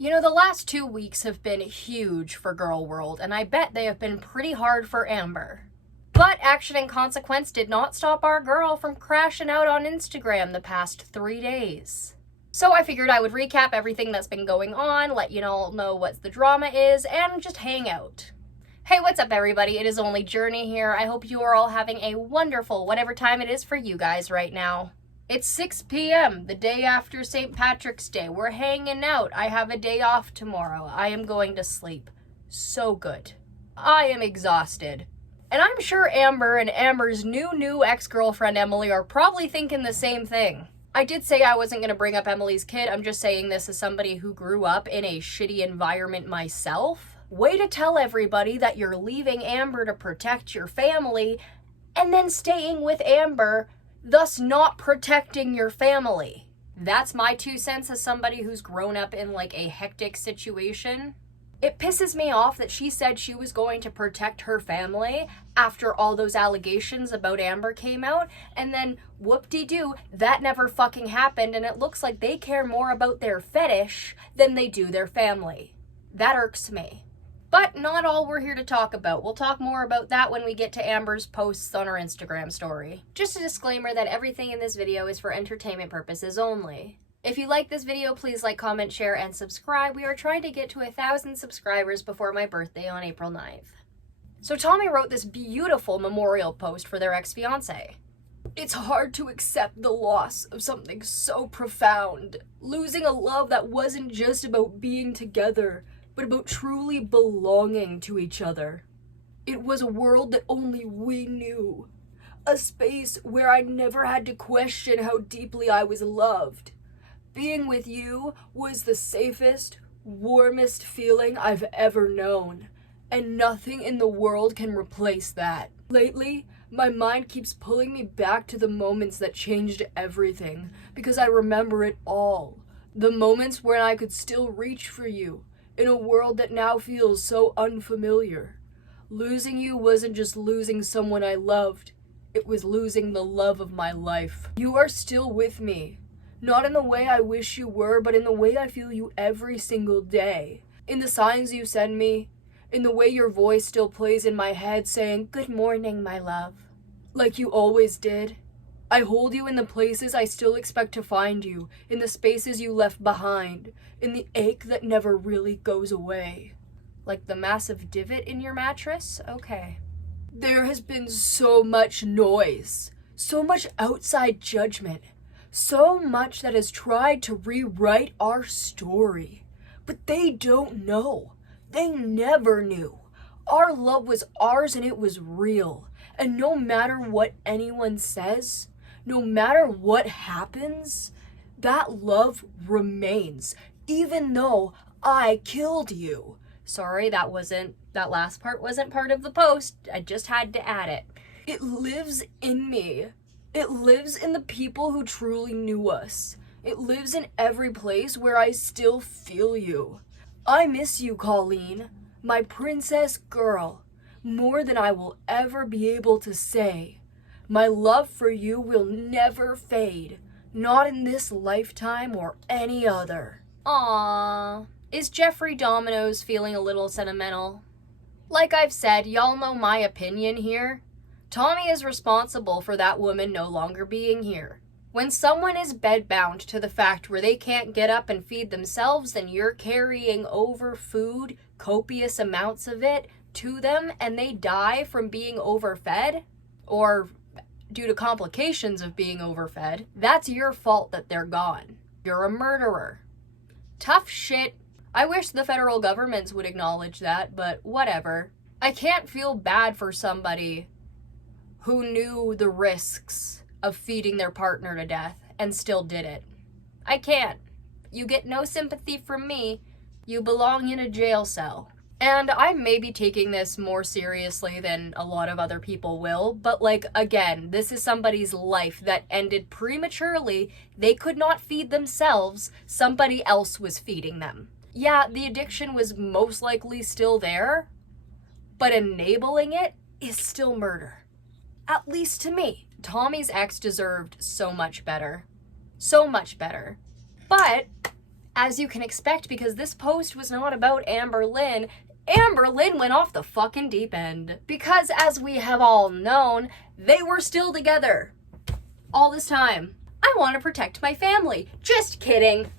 You know, the last 2 weeks have been huge for Girl World, and I bet they have been pretty hard for Amber. But action and consequence did not stop our girl from crashing out on Instagram the past 3 days. So I figured I would recap everything that's been going on, let you all know what the drama is, and just hang out. Hey, what's up everybody? It is only Journey here. I hope you are all having a wonderful whatever time it is for you guys right now. It's 6 p.m., the day after St. Patrick's Day. We're hanging out. I have a day off tomorrow. I am going to sleep. So good. I am exhausted. And I'm sure Amber and Amber's new ex-girlfriend Emily are probably thinking the same thing. I did say I wasn't going to bring up Emily's kid. I'm just saying this as somebody who grew up in a shitty environment myself. Way to tell everybody that you're leaving Amber to protect your family and then staying with Amber, thus not protecting your family. That's my 2 cents as somebody who's grown up in like a hectic situation. It pisses me off that she said she was going to protect her family after all those allegations about Amber came out, and then whoop-de-doo, that never fucking happened, and it looks like they care more about their fetish than they do their family. That irks me. But not all we're here to talk about. We'll talk more about that when we get to Amber's posts on her Instagram story. Just a disclaimer that everything in this video is for entertainment purposes only. If you like this video, please like, comment, share, and subscribe. We are trying to get to 1,000 subscribers before my birthday on April 9th. So Tommy wrote this beautiful memorial post for their ex-fiancé. It's hard to accept the loss of something so profound. Losing a love that wasn't just about being together, but about truly belonging to each other. It was a world that only we knew. A space where I never had to question how deeply I was loved. Being with you was the safest, warmest feeling I've ever known, and nothing in the world can replace that. Lately, my mind keeps pulling me back to the moments that changed everything, because I remember it all. The moments when I could still reach for you, in a world that now feels so unfamiliar. Losing you wasn't just losing someone I loved, it was losing the love of my life. You are still with me. Not in the way I wish you were, but in the way I feel you every single day. In the signs you send me, in the way your voice still plays in my head saying, "Good morning, my love." Like you always did. I hold you in the places I still expect to find you, in the spaces you left behind, in the ache that never really goes away. Like the massive divot in your mattress? Okay. There has been so much noise, so much outside judgment, so much that has tried to rewrite our story. But they don't know. They never knew. Our love was ours and it was real. And no matter what anyone says, no matter what happens, that love remains, even though I killed you. Sorry, that last part wasn't part of the post. I just had to add it. It lives in me. It lives in the people who truly knew us. It lives in every place where I still feel you. I miss you, Colleen, my princess girl, more than I will ever be able to say. My love for you will never fade, not in this lifetime or any other. Aww. Is Jeffrey Domino's feeling a little sentimental? Like I've said, y'all know my opinion here. Tommy is responsible for that woman no longer being here. When someone is bedbound to the fact where they can't get up and feed themselves, then you're carrying over food, copious amounts of it, to them, and they die from being overfed, or due to complications of being overfed, that's your fault that they're gone. You're a murderer. Tough shit. I wish the federal governments would acknowledge that, but whatever. I can't feel bad for somebody who knew the risks of feeding their partner to death and still did it. I can't. You get no sympathy from me. You belong in a jail cell. And I may be taking this more seriously than a lot of other people will, but like, again, this is somebody's life that ended prematurely. They could not feed themselves. Somebody else was feeding them. Yeah, the addiction was most likely still there, but enabling it is still murder. At least to me. Tommy's ex deserved so much better. So much better. But As you can expect, because this post was not about Amberlynn, Amberlynn went off the fucking deep end. Because as we have all known, they were still together. All this time. I want to protect my family. Just kidding.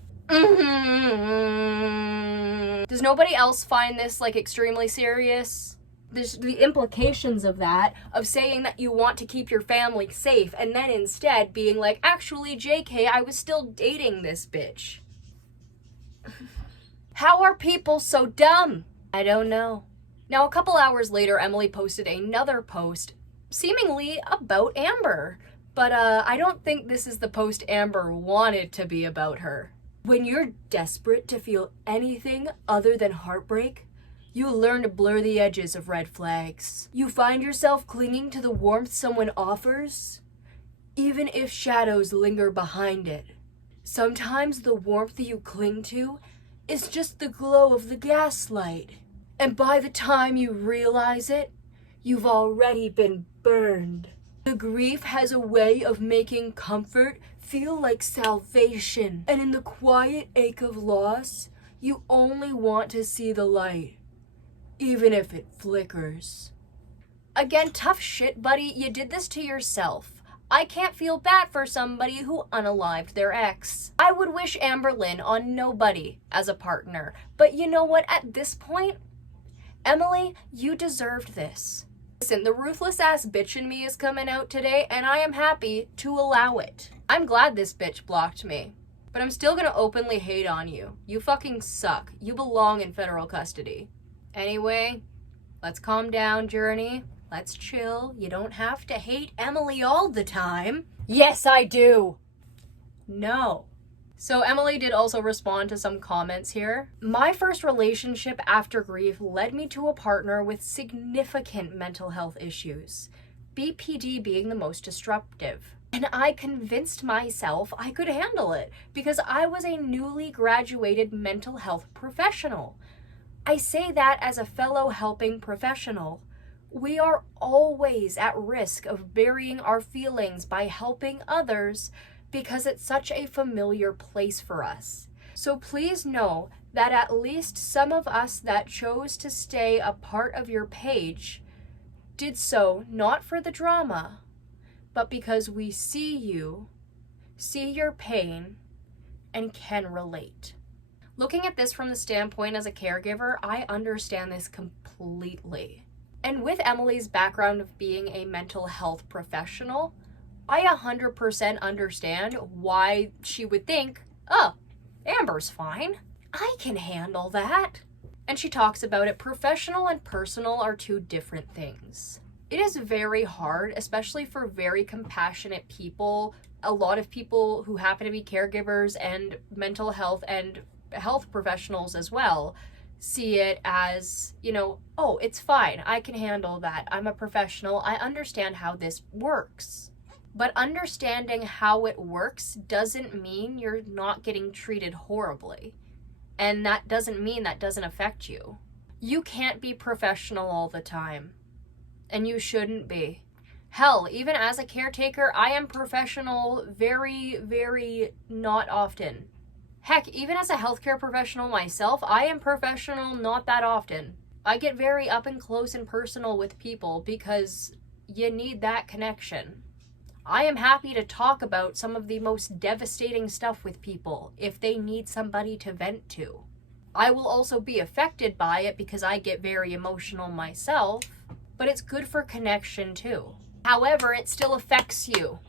Does nobody else find this like extremely serious? There's the implications of that, of saying that you want to keep your family safe, and then instead being like, actually, JK, I was still dating this bitch. How are people so dumb? I don't know. Now, a couple hours later, Emily posted another post, seemingly about Amber. But I don't think this is the post Amber wanted to be about her. When you're desperate to feel anything other than heartbreak, you learn to blur the edges of red flags. You find yourself clinging to the warmth someone offers, even if shadows linger behind it. Sometimes the warmth that you cling to is just the glow of the gaslight. And by the time you realize it, you've already been burned. The grief has a way of making comfort feel like salvation. And in the quiet ache of loss, you only want to see the light, even if it flickers. Again, tough shit, buddy. You did this to yourself. I can't feel bad for somebody who unalived their ex. I would wish Amberlynn on nobody as a partner. But you know what? At this point, Emily, you deserved this. Listen, the ruthless ass bitch in me is coming out today, and I am happy to allow it. I'm glad this bitch blocked me, but I'm still gonna openly hate on you. You fucking suck. You belong in federal custody. Anyway, let's calm down, Journey. Let's chill. You don't have to hate Emily all the time. Yes, I do. No. So Emily did also respond to some comments here. My first relationship after grief led me to a partner with significant mental health issues, BPD being the most disruptive. And I convinced myself I could handle it because I was a newly graduated mental health professional. I say that as a fellow helping professional. We are always at risk of burying our feelings by helping others because it's such a familiar place for us. So please know that at least some of us that chose to stay a part of your page did so not for the drama, but because we see you, see your pain, and can relate. Looking at this from the standpoint as a caregiver, I understand this completely. And with Emily's background of being a mental health professional, I 100% understand why she would think, oh, Amber's fine. I can handle that. And she talks about it. Professional and personal are two different things. It is very hard, especially for very compassionate people. A lot of people who happen to be caregivers and mental health and health professionals as well see it as, oh, it's fine. I can handle that. I'm a professional. I understand how this works. But understanding how it works doesn't mean you're not getting treated horribly. And that doesn't mean that doesn't affect you. You can't be professional all the time. And you shouldn't be. Hell, even as a caretaker, I am professional very, very not often. Heck, even as a healthcare professional myself, I am professional not that often. I get very up and close and personal with people because you need that connection. I am happy to talk about some of the most devastating stuff with people if they need somebody to vent to. I will also be affected by it because I get very emotional myself, but it's good for connection too. However, it still affects you.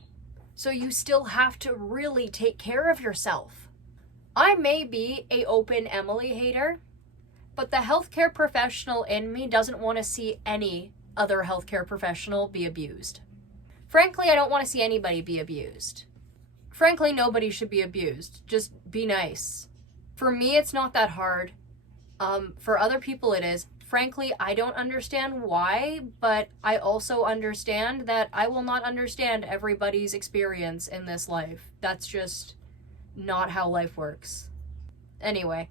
So you still have to really take care of yourself. I may be a open Emily hater, but the healthcare professional in me doesn't want to see any other healthcare professional be abused. Frankly, I don't want to see anybody be abused. Frankly, nobody should be abused. Just be nice. For me, it's not that hard. For other people, it is. Frankly, I don't understand why, but I also understand that I will not understand everybody's experience in this life. That's just not how life works. Anyway,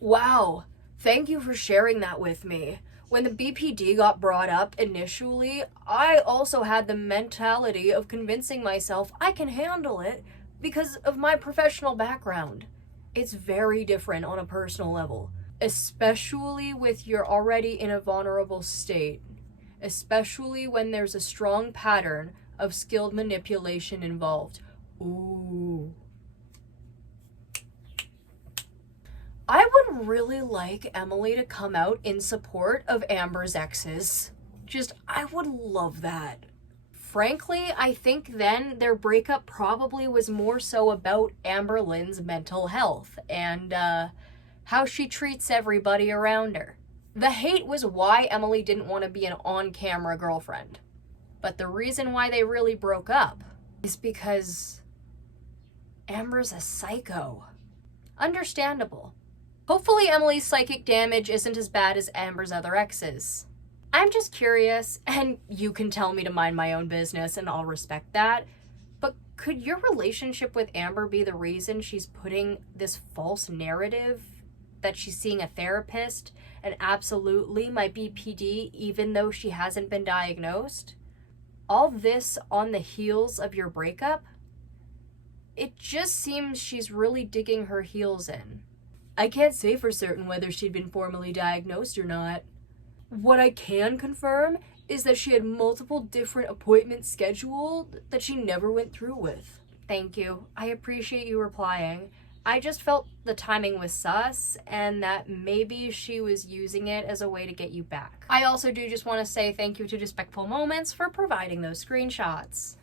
wow, thank you for sharing that with me. When the BPD got brought up initially, I also had the mentality of convincing myself I can handle it because of my professional background. It's very different on a personal level, especially with you're already in a vulnerable state, especially when there's a strong pattern of skilled manipulation involved. Ooh. I would really like Emily to come out in support of Amber's exes. I would love that. Frankly, I think then their breakup probably was more so about Amberlynn's mental health and how she treats everybody around her. The hate was why Emily didn't want to be an on-camera girlfriend. But the reason why they really broke up is because Amber's a psycho. Understandable. Hopefully Emily's psychic damage isn't as bad as Amber's other exes. I'm just curious, and you can tell me to mind my own business and I'll respect that, but could your relationship with Amber be the reason she's putting this false narrative that she's seeing a therapist and absolutely might be PD even though she hasn't been diagnosed? All this on the heels of your breakup? It just seems she's really digging her heels in. I can't say for certain whether she'd been formally diagnosed or not. What I can confirm is that she had multiple different appointments scheduled that she never went through with. Thank you. I appreciate you replying. I just felt the timing was sus and that maybe she was using it as a way to get you back. I also do just want to say thank you to Despectful Moments for providing those screenshots.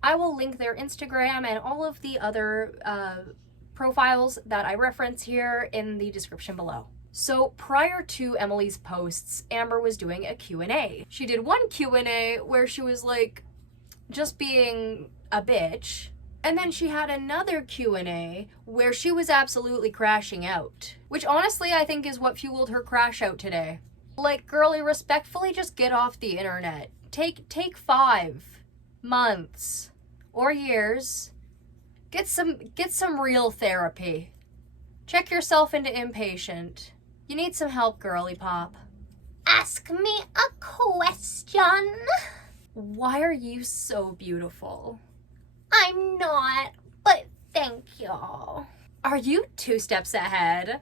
I will link their Instagram and all of the other profiles that I reference here in the description below. So prior to Emily's posts, Amber was doing a Q&A. She did one Q&A where she was like just being a bitch. And then she had another Q&A where she was absolutely crashing out. Which honestly I think is what fueled her crash out today. Like, girlie, respectfully just get off the internet. Take 5 months or years. Get some real therapy. Check yourself into inpatient. You need some help, girly pop. Ask me a question. Why are you so beautiful? I'm not, but thank you. Are you 2 steps ahead?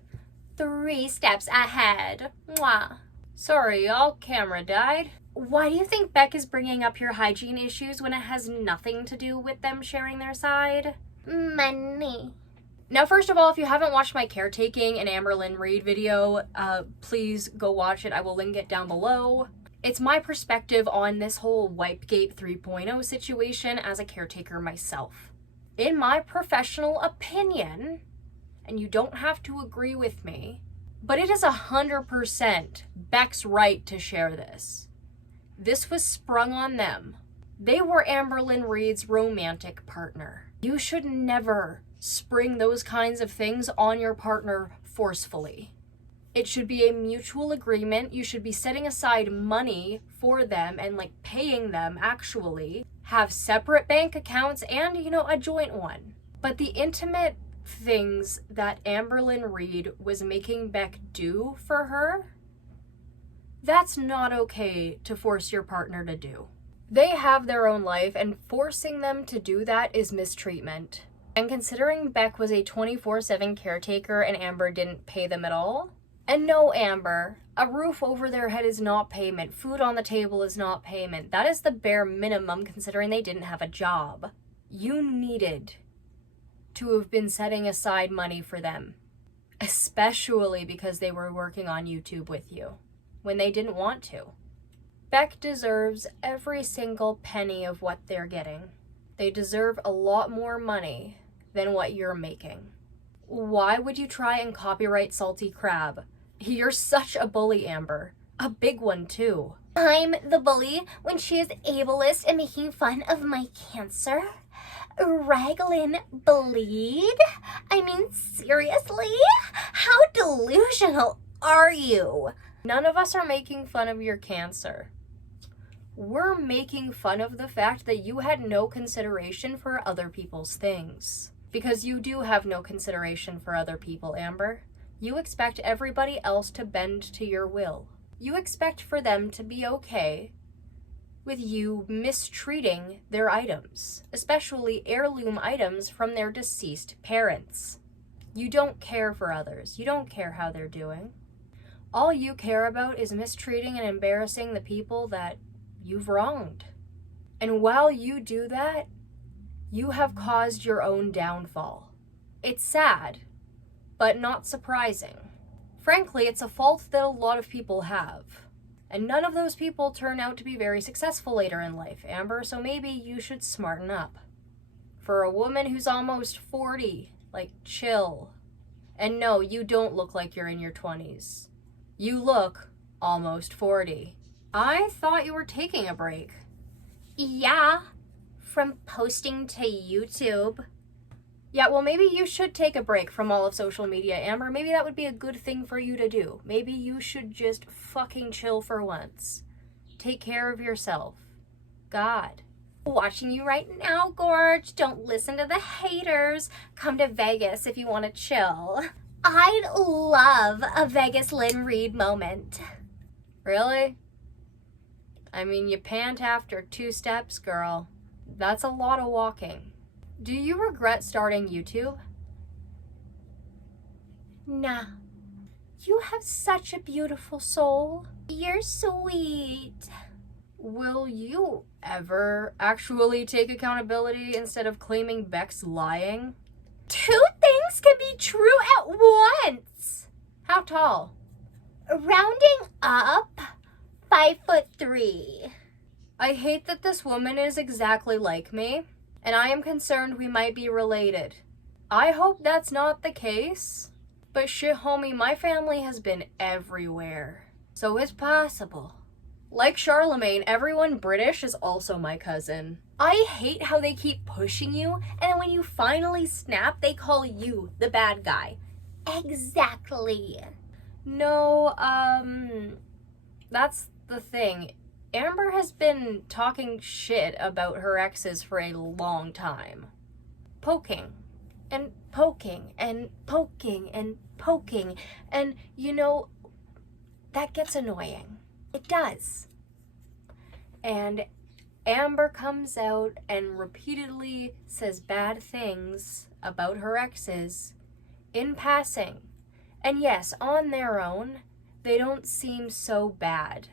3 steps ahead. Mwah. Sorry, y'all, camera died. Why do you think Beck is bringing up your hygiene issues when it has nothing to do with them sharing their side? Money. Now, first of all, if you haven't watched my caretaking and Amberlynn Reid video, please go watch it. I will link it down below. It's my perspective on this whole Wipegate 3.0 situation as a caretaker myself. In my professional opinion, and you don't have to agree with me, but it is 100% Beck's right to share this. This was sprung on them. They were Amberlynn Reid's romantic partner. You should never spring those kinds of things on your partner forcefully. It should be a mutual agreement. You should be setting aside money for them and like paying them actually. Have separate bank accounts and, a joint one. But the intimate things that Amberlynn Reid was making Beck do for her, that's not okay to force your partner to do. They have their own life and forcing them to do that is mistreatment. And considering Beck was a 24/7 caretaker and Amber didn't pay them at all, and no, Amber, a roof over their head is not payment. Food on the table is not payment. That is the bare minimum considering they didn't have a job. You needed to have been setting aside money for them, especially because they were working on YouTube with you when they didn't want to. Beck deserves every single penny of what they're getting. They deserve a lot more money than what you're making. Why would you try and copyright Salty Crab? You're such a bully, Amber. A big one, too. I'm the bully when she is ableist and making fun of my cancer? Raglan bleed? I mean, seriously? How delusional are you? None of us are making fun of your cancer. We're making fun of the fact that you had no consideration for other people's things. Because you do have no consideration for other people, Amber. You expect everybody else to bend to your will. You expect for them to be okay with you mistreating their items, especially heirloom items from their deceased parents. You don't care for others. You don't care how they're doing. All you care about is mistreating and embarrassing the people that you've wronged. And while you do that, you have caused your own downfall. It's sad, but not surprising. Frankly, it's a fault that a lot of people have. And none of those people turn out to be very successful later in life, Amber, so maybe you should smarten up. For a woman who's almost 40, like, chill. And no, you don't look like you're in your 20s. You look almost 40. I thought you were taking a break. Yeah, from posting to YouTube. Yeah, well, maybe you should take a break from all of social media, Amber. Maybe that would be a good thing for you to do. Maybe you should just fucking chill for once. Take care of yourself. God. Watching you right now, Gorge. Don't listen to the haters. Come to Vegas if you want to chill. I'd love a Vegas Lynn Reed moment. Really? I mean, you pant after 2 steps, girl. That's a lot of walking. Do you regret starting YouTube? Nah. You have such a beautiful soul. You're sweet. Will you ever actually take accountability instead of claiming Beck's lying? 2 things can be true at once. How tall? Rounding up, 5'3". I hate that this woman is exactly like me, and I am concerned we might be related. I hope that's not the case, but shit, homie, my family has been everywhere, so it's possible. Like Charlemagne, everyone British is also my cousin. I hate how they keep pushing you, and when you finally snap, they call you the bad guy. Exactly. No, that's the thing. Amber has been talking shit about her exes for a long time. Poking, and poking, and poking, and poking, and, you know, that gets annoying. It does. And Amber comes out and repeatedly says bad things about her exes in passing. And yes, on their own, they don't seem so bad.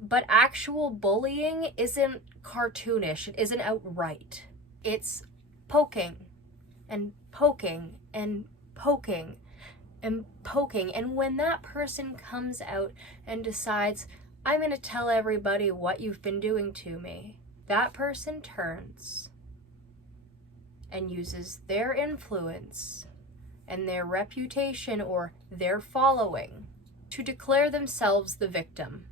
But actual bullying isn't cartoonish. It isn't outright. It's poking and poking and poking and poking. And when that person comes out and decides, I'm going to tell everybody what you've been doing to me, that person turns and uses their influence and their reputation or their following to declare themselves the victim.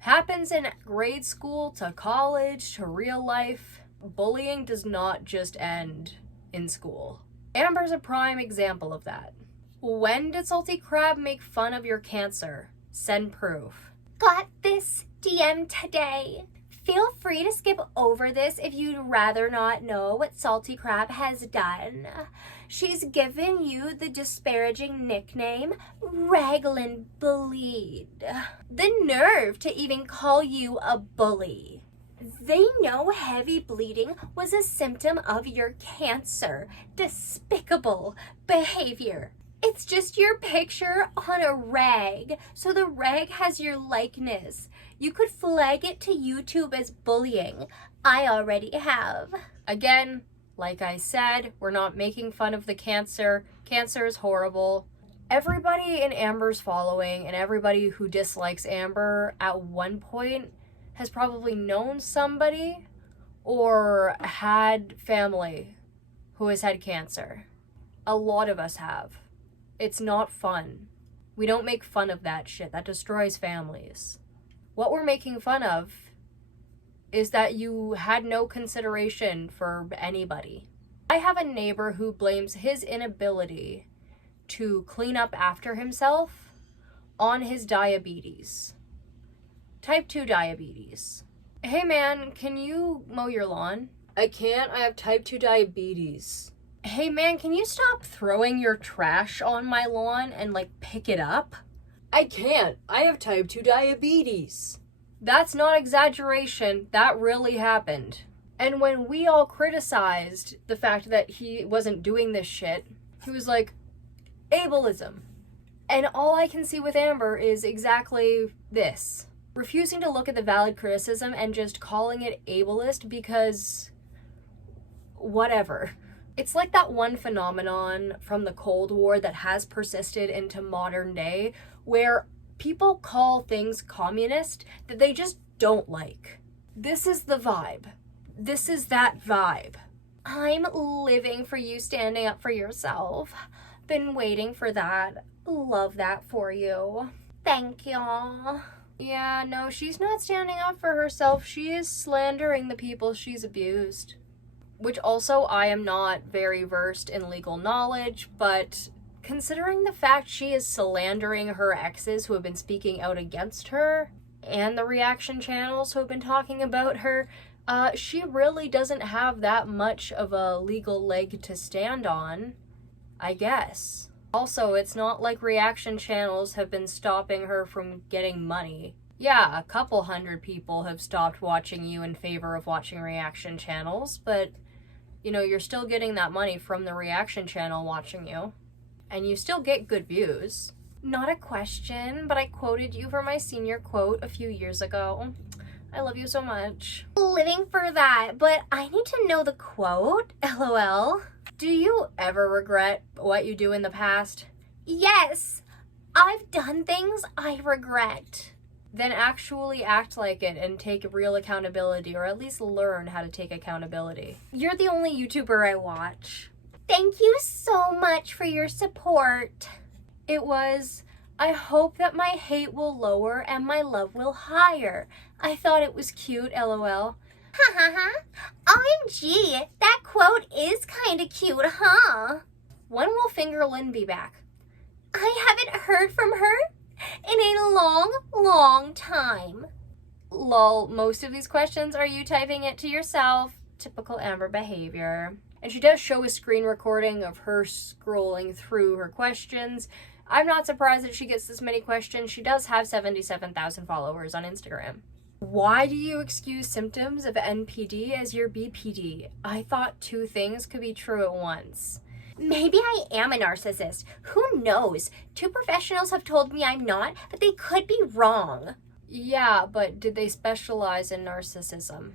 Happens in grade school to college to real life. Bullying does not just end in school. Amber's a prime example of that. When did Salty Crab make fun of your cancer? Send proof. Got this DM today. Feel free to skip over this if you'd rather not know what Salty Crab has done. She's given you the disparaging nickname Raglan Bleed. The nerve to even call you a bully. They know heavy bleeding was a symptom of your cancer. Despicable behavior. It's just your picture on a rag, so the rag has your likeness. You could flag it to YouTube as bullying. I already have. Again, like I said, we're not making fun of the cancer. Cancer is horrible. Everybody in Amber's following and everybody who dislikes Amber at one point has probably known somebody or had family who has had cancer. A lot of us have. It's not fun. We don't make fun of that shit. That destroys families. What we're making fun of is that you had no consideration for anybody. I have a neighbor who blames his inability to clean up after himself on his diabetes. Type 2 diabetes. Hey man, can you mow your lawn? I can't, I have type 2 diabetes. Hey man, can you stop throwing your trash on my lawn and like pick it up? I can't, I have type 2 diabetes. That's not exaggeration, that really happened. And when we all criticized the fact that he wasn't doing this shit, he was like, Ableism. And all I can see with Amber is exactly this. Refusing to look at the valid criticism and just calling it ableist because whatever. It's like that one phenomenon from the Cold War that has persisted into modern day where people call things communist that they just don't like. This is the vibe. This is that vibe. I'm living for you standing up for yourself. Been waiting for that. Love that for you. Thank y'all. Yeah, no, she's not standing up for herself. She is slandering the people she's abused. Which also, I am not very versed in legal knowledge, but considering the fact she is slandering her exes who have been speaking out against her, and the reaction channels who have been talking about her, she really doesn't have that much of a legal leg to stand on, I guess. Also, it's not like reaction channels have been stopping her from getting money. Yeah, a couple hundred people have stopped watching you in favor of watching reaction channels, but, you know, you're still getting that money from the reaction channel watching you. And you still get good views. Not a question, but I quoted you for my senior quote a few years ago. I love you so much. Living for that, but I need to know the quote, LOL. Do you ever regret what you do in the past? Yes, I've done things I regret. Then actually act like it and take real accountability, or at least learn how to take accountability. You're the only YouTuber I watch. Thank you so much for your support. It was, I hope that my hate will lower and my love will higher. I thought it was cute, LOL. Ha ha ha. OMG, that quote is kinda cute, huh? When will Fingerlynn be back? I haven't heard from her in a long time. Lol, most of these questions are you typing it to yourself. Typical Amber behavior. And she does show a screen recording of her scrolling through her questions. I'm not surprised that she gets this many questions. She does have 77,000 followers on Instagram. Why do you excuse symptoms of NPD as your BPD? I thought two things could be true at once. Maybe I am a narcissist. Who knows? Two professionals have told me I'm not, but they could be wrong. Yeah, but did they specialize in narcissism?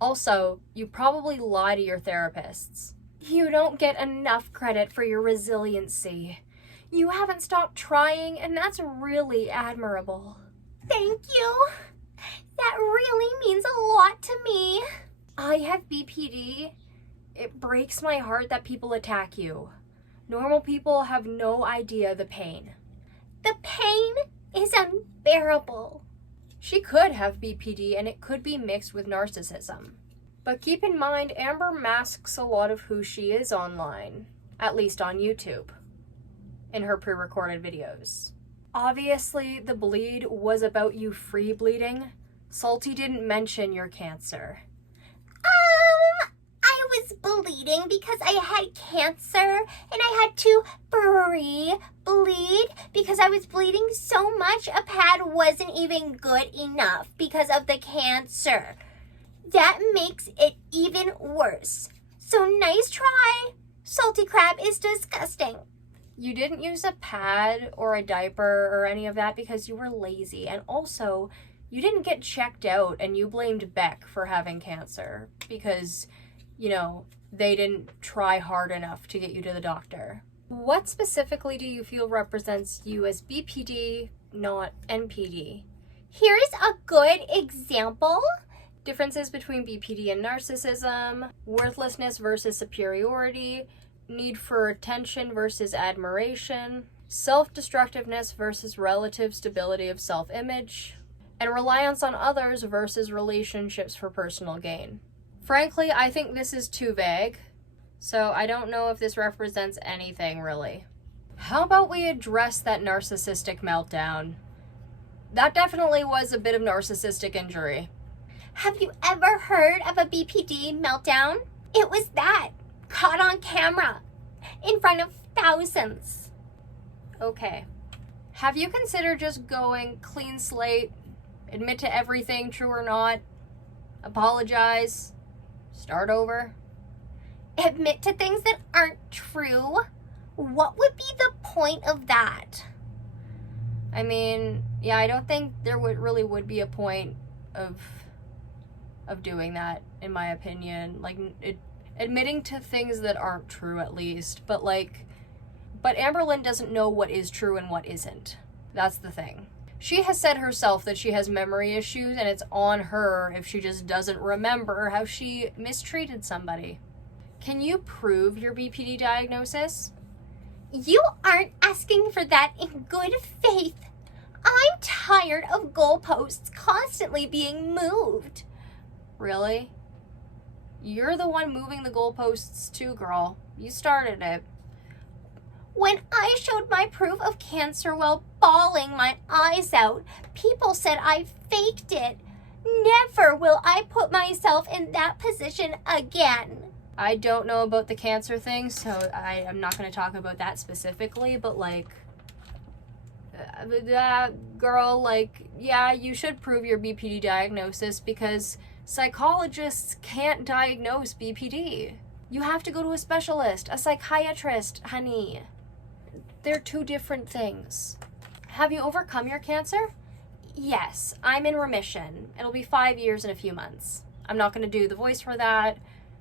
Also, you probably lie to your therapists. You don't get enough credit for your resiliency. You haven't stopped trying, and that's really admirable. Thank you. That really means a lot to me. I have BPD. It breaks my heart that people attack you. Normal people have no idea the pain. The pain is unbearable. She could have BPD and it could be mixed with narcissism. But keep in mind, Amber masks a lot of who she is online, at least on YouTube, in her pre-recorded videos. Obviously, the bleed was about you free bleeding. Salty didn't mention your cancer. I was bleeding because I had cancer and I had to bleed because I was bleeding so much a pad wasn't even good enough because of the cancer. That makes it even worse. So nice try. Salty crab is disgusting. You didn't use a pad or a diaper or any of that because you were lazy. And also, you didn't get checked out and you blamed Beck for having cancer because, you know, they didn't try hard enough to get you to the doctor. What specifically do you feel represents you as BPD, not NPD? Here's a good example. Differences between BPD and narcissism, worthlessness versus superiority, need for attention versus admiration, self-destructiveness versus relative stability of self-image, and reliance on others versus relationships for personal gain. Frankly, I think this is too vague, so I don't know if this represents anything really. How about we address that narcissistic meltdown? That definitely was a bit of narcissistic injury. Have you ever heard of a BPD meltdown? It was that, caught on camera, in front of thousands. Okay. Have you considered just going clean slate, admit to everything, true or not, apologize, start over? Admit to things that aren't true? What would be the point of that? I mean, yeah, I don't think there would be a point of doing that, in my opinion. Like, admitting to things that aren't true, at least. But Amberlynn doesn't know what is true and what isn't. That's the thing. She has said herself that she has memory issues, and it's on her if she just doesn't remember how she mistreated somebody. Can you prove your BPD diagnosis? You aren't asking for that in good faith. I'm tired of goalposts constantly being moved. Really? You're the one moving the goalposts too, girl. You started it. When I showed my proof of cancer while bawling my eyes out, people said I faked it. Never will I put myself in that position again. I don't know about the cancer thing, so I'm not going to talk about that specifically, but girl, yeah, you should prove your BPD diagnosis because psychologists can't diagnose BPD. You have to go to a specialist, a psychiatrist, honey. They're two different things. Have you overcome your cancer? Yes, I'm in remission. It'll be 5 years in a few months. I'm not going to do the voice for that.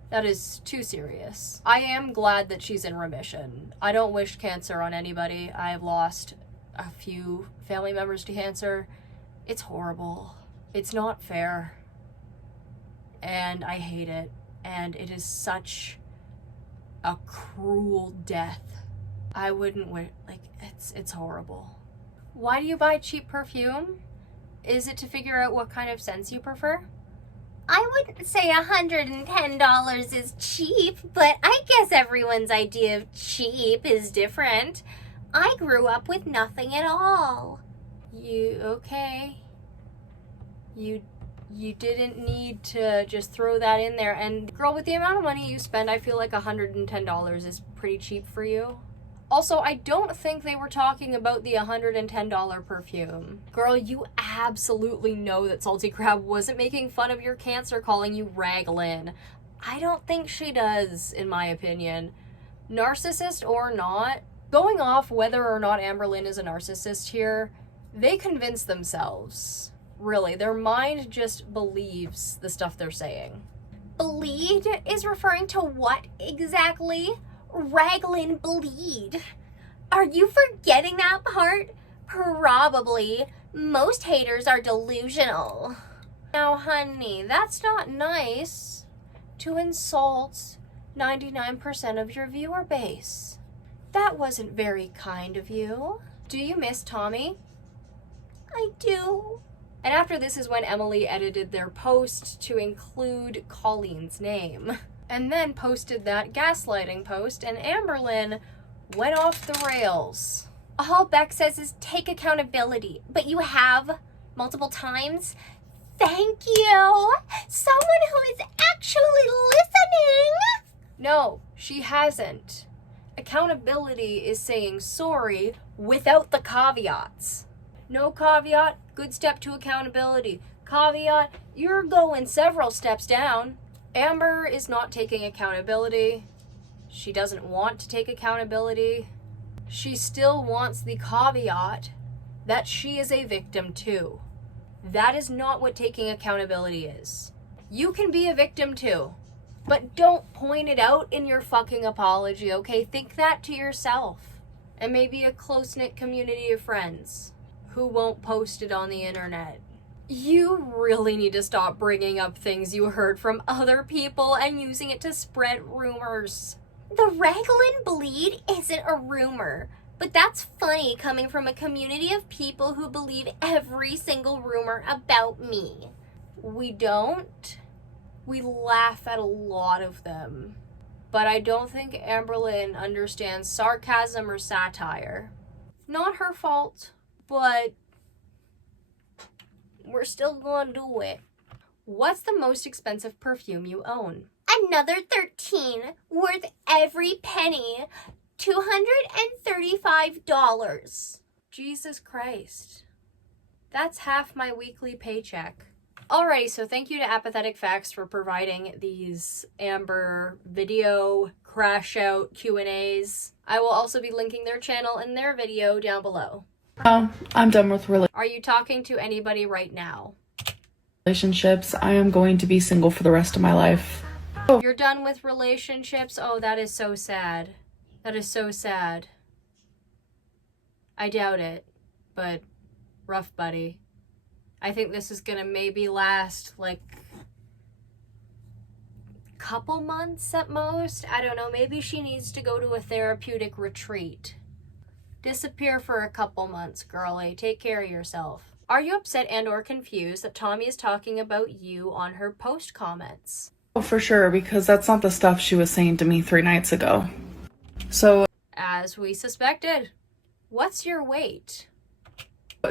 That is too serious. I am glad that she's in remission. I don't wish cancer on anybody. I have lost a few family members to cancer. It's horrible. It's not fair. And I hate it. And it is such a cruel death. I wouldn't wish, it's horrible. Why do you buy cheap perfume? Is it to figure out what kind of scents you prefer? I wouldn't say $110 is cheap, but I guess everyone's idea of cheap is different. I grew up with nothing at all. Okay. You didn't need to just throw that in there. And girl, with the amount of money you spend, I feel like $110 is pretty cheap for you. Also, I don't think they were talking about the $110 perfume. Girl, you absolutely know that Salty Crab wasn't making fun of your cancer calling you Raglin. I don't think she does, in my opinion. Narcissist or not, going off whether or not Amberlynn is a narcissist here, they convince themselves. Really, their mind just believes the stuff they're saying. Bleed is referring to what exactly? Raglan bleed. Are you forgetting that part? Probably. Most haters are delusional. Now, honey, that's not nice to insult 99% of your viewer base. That wasn't very kind of you. Do you miss Tommy? I do. And after this is when Emily edited their post to include Colleen's name. And then posted that gaslighting post, and Amberlynn went off the rails. All Beck says is take accountability, but you have multiple times. Thank you. Someone who is actually listening. No, she hasn't. Accountability is saying sorry without the caveats. No caveat, good step to accountability. Caveat, you're going several steps down. Amber is not taking accountability. She doesn't want to take accountability. She still wants the caveat that she is a victim too. That is not what taking accountability is. You can be a victim too, but don't point it out in your fucking apology, okay? Think that to yourself. And maybe a close-knit community of friends who won't post it on the internet. You really need to stop bringing up things you heard from other people and using it to spread rumors. The Raglan bleed isn't a rumor, but that's funny coming from a community of people who believe every single rumor about me. We don't. We laugh at a lot of them. But I don't think Amberlynn understands sarcasm or satire. Not her fault, but we're still gonna do it. What's the most expensive perfume you own? Another 13, worth every penny. $235. Jesus Christ. That's half my weekly paycheck. Alrighty, so thank you to Apathetic Faxx for providing these Amber video crash out Q&As. I will also be linking their channel and their video down below. I'm done with Are you talking to anybody right now? relationships. I am going to be single for the rest of my life. You're done with relationships? Oh, that is so sad. That is so sad. I doubt it, but rough, buddy. I think this is gonna maybe last like couple months at most. I don't know, maybe she needs to go to a therapeutic retreat. Disappear for a couple months, girlie. Take care of yourself. Are you upset and or confused that Tommy is talking about you on her post comments? Oh, for sure, because that's not the stuff she was saying to me 3 nights ago. So, As we suspected. What's your weight?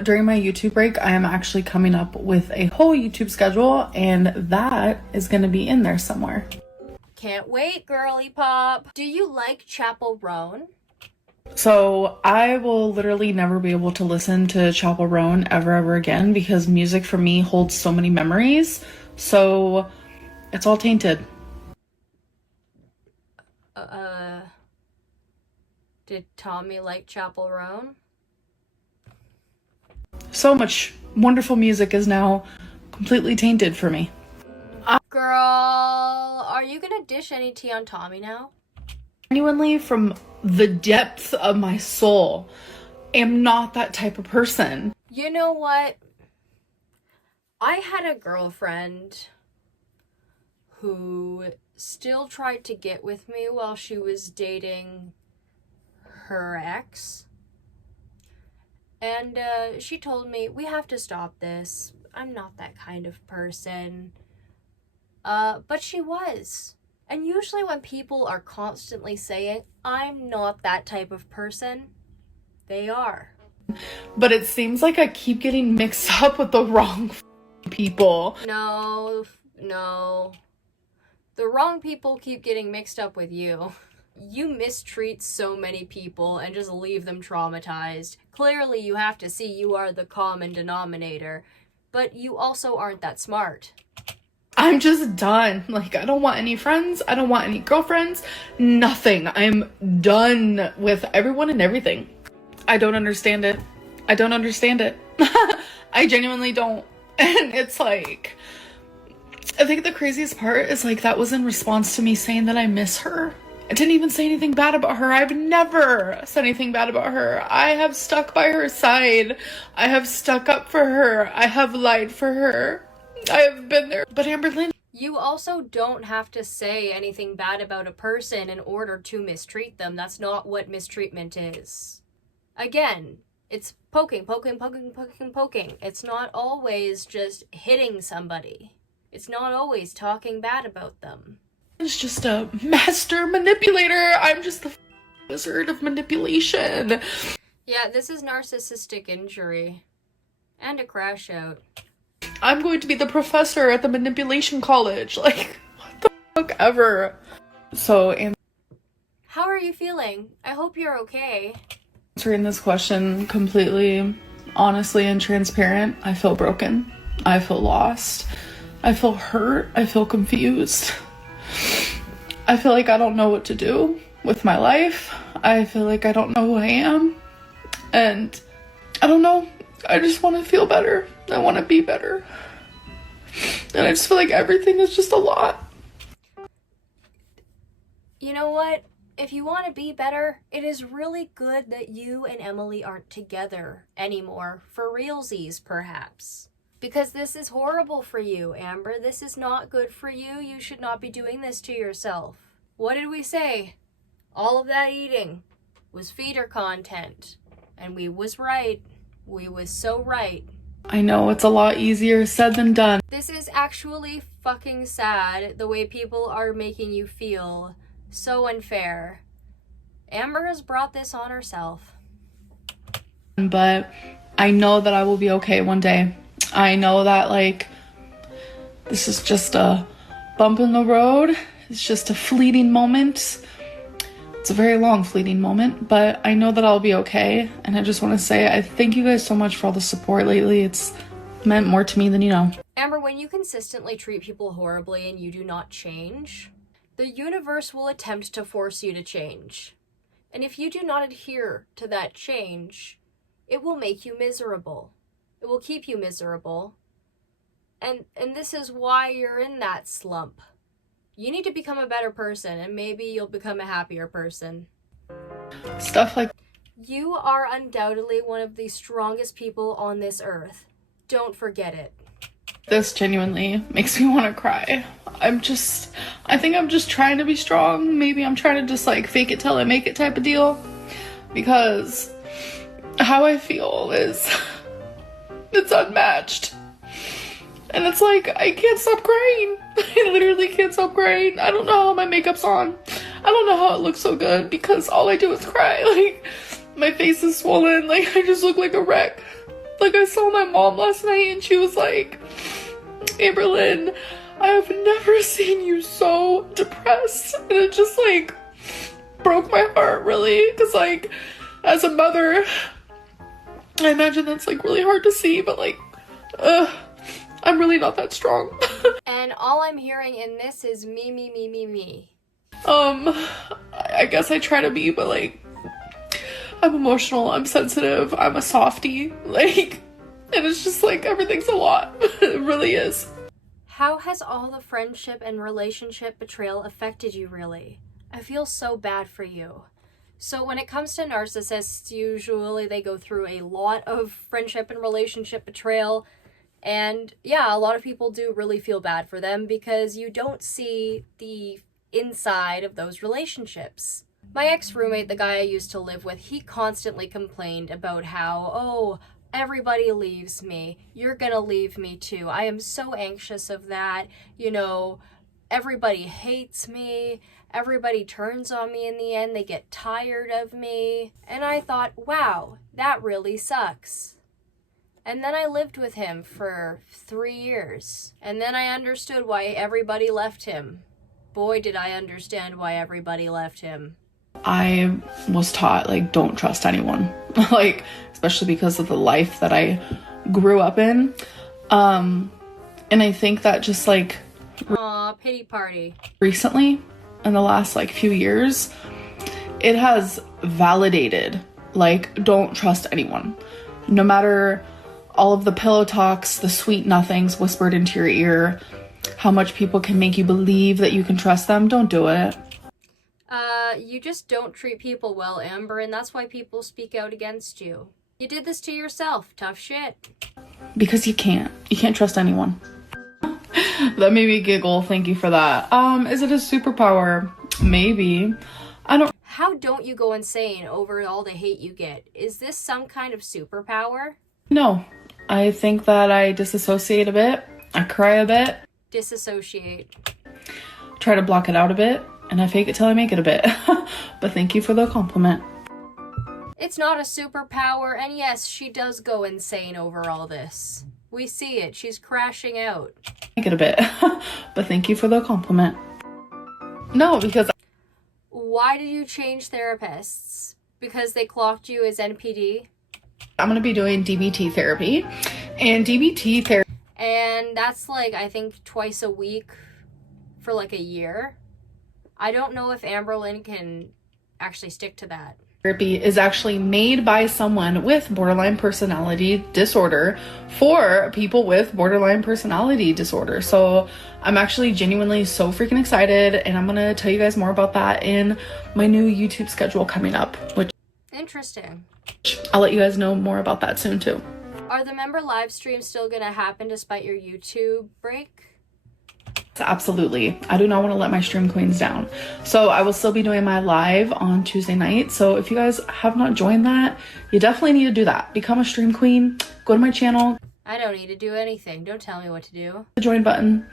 during my YouTube break, I am actually coming up with a whole YouTube schedule, and that is going to be in there somewhere. Can't wait, girly pop. Do you like Chapel Roan? So I will literally never be able to listen to Chapel Roan ever again because music for me holds so many memories. So it's all tainted. Did Tommy like Chapel Roan? So much wonderful music is now completely tainted for me. Girl, are you gonna dish any tea on Tommy now? Genuinely, from the depth of my soul, am not that type of person. You know what? I had a girlfriend who still tried to get with me while she was dating her ex. And she told me, we have to stop this. I'm not that kind of person. But she was. And usually when people are constantly saying, I'm not that type of person, they are. But it seems like I keep getting mixed up with the wrong people. No. The wrong people keep getting mixed up with you. You mistreat so many people and just leave them traumatized. Clearly you have to see you are the common denominator, but you also aren't that smart. I'm just done. Like, I don't want any friends. I don't want any girlfriends. Nothing. I'm done with everyone and everything. I don't understand it. I don't understand it. I genuinely don't. And it's like, I think the craziest part is like that was in response to me saying that I miss her. I didn't even say anything bad about her. I've never said anything bad about her. I have stuck by her side. I have stuck up for her. I have lied for her. I have been there. But Amberlynn, you also don't have to say anything bad about a person in order to mistreat them. That's not what mistreatment is. Again, it's poking. It's not always just hitting somebody. It's not always talking bad about them. is just a master manipulator. I'm just the wizard of manipulation. Yeah, this is narcissistic injury. And a crash out. I'm going to be the professor at the manipulation college. Like, what the fuck ever. So, How are you feeling? I hope you're okay. answering this question completely honestly and transparent, I feel broken. I feel lost. I feel hurt. I feel confused. I feel like I don't know what to do with my life. I feel like I don't know who I am. And I don't know. I just want to feel better. I want to be better. And I just feel like everything is just a lot. You know what? If you want to be better, it is really good that you and Emily aren't together anymore. For realsies, perhaps. Because this is horrible for you, Amber. This is not good for you. You should not be doing this to yourself. What did we say? All of that eating was feeder content. And we was right. We was so right. I know it's a lot easier said than done. This is actually fucking sad, the way people are making you feel. So unfair. Amber has brought this on herself. But I know that I will be okay one day. I know that, like, this is just a bump in the road. It's just a fleeting moment. It's a very long fleeting moment, but I know that I'll be okay. And I just want to say I thank you guys so much for all the support lately. It's meant more to me than you know. Amber, when you consistently treat people horribly and you do not change, the universe will attempt to force you to change. And if you do not adhere to that change, it will make you miserable. It will keep you miserable. And this is why you're in that slump. You need to become a better person, and maybe you'll become a happier person. Stuff like You are undoubtedly one of the strongest people on this earth. Don't forget it. this genuinely makes me want to cry. I think I'm just trying to be strong. Maybe I'm trying to just like fake it till I make it type of deal. Because how I feel is, it's unmatched. And it's like, I can't stop crying. I literally can't stop crying. I don't know how my makeup's on. I don't know how it looks so good because all I do is cry. Like, my face is swollen. Like, I just look like a wreck. Like, I saw my mom last night and she was like, Amberlynn, I have never seen you so depressed. And it just like broke my heart, really. Because like, as a mother, I imagine that's like really hard to see, but like, I'm really not that strong. And all I'm hearing in this is me. I guess I try to be, but like, I'm emotional, I'm sensitive, I'm a softie, like, and it's just like, everything's a lot. It really is. How has all the friendship and relationship betrayal affected you, really? I feel so bad for you. So when it comes to narcissists, usually they go through a lot of friendship and relationship betrayal. And yeah, a lot of people do really feel bad for them because you don't see the inside of those relationships. My ex-roommate, the guy I used to live with, he constantly complained about how, oh, everybody leaves me. You're gonna leave me too. I am so anxious of that. You know, everybody hates me. Everybody turns on me in the end. They get tired of me. And I thought, wow, that really sucks. And then I lived with him for 3 years. And then I understood why everybody left him. Boy, did I understand why everybody left him. I was taught, like, don't trust anyone. Like, especially because of the life that I grew up in. And I think that just, like... Aw, pity party. Recently, in the last, like, few years, it has validated, like, don't trust anyone. No matter all of the pillow talks, the sweet nothings whispered into your ear, how much people can make you believe that you can trust them, don't do it. You just don't treat people well, Amber, and that's why people speak out against you. You did this to yourself. Tough shit. Because you can't. You can't trust anyone. That made me giggle. Thank you for that. Is it a superpower? Maybe. I don't... How don't you go insane over all the hate you get? Is this some kind of superpower? No. I think that I disassociate a bit. I cry a bit. Disassociate. Try to block it out a bit. And I fake it till I make it a bit. But thank you for the compliment. It's not a superpower, and yes, she does go insane over all this. We see it. She's crashing out. Make it a bit. But thank you for the compliment. No, because... Why did you change therapists? Because they clocked you as NPD? I'm going to be doing DBT therapy. And DBT therapy... And that's like, I think, twice a week for like a year. I don't know if Amberlynn can actually stick to that. Therapy is actually made by someone with borderline personality disorder for people with borderline personality disorder. So I'm actually genuinely so freaking excited, and I'm going to tell you guys more about that in my new YouTube schedule coming up, which... Interesting. I'll let you guys know more about that soon too. Are the member live streams still going to happen despite your YouTube break? Absolutely. I do not want to let my stream queens down. So I will still be doing my live on Tuesday night. So if you guys have not joined that, you definitely need to do that. Become a stream queen. Go to my channel. I don't need to do anything. Don't tell me what to do. The join button.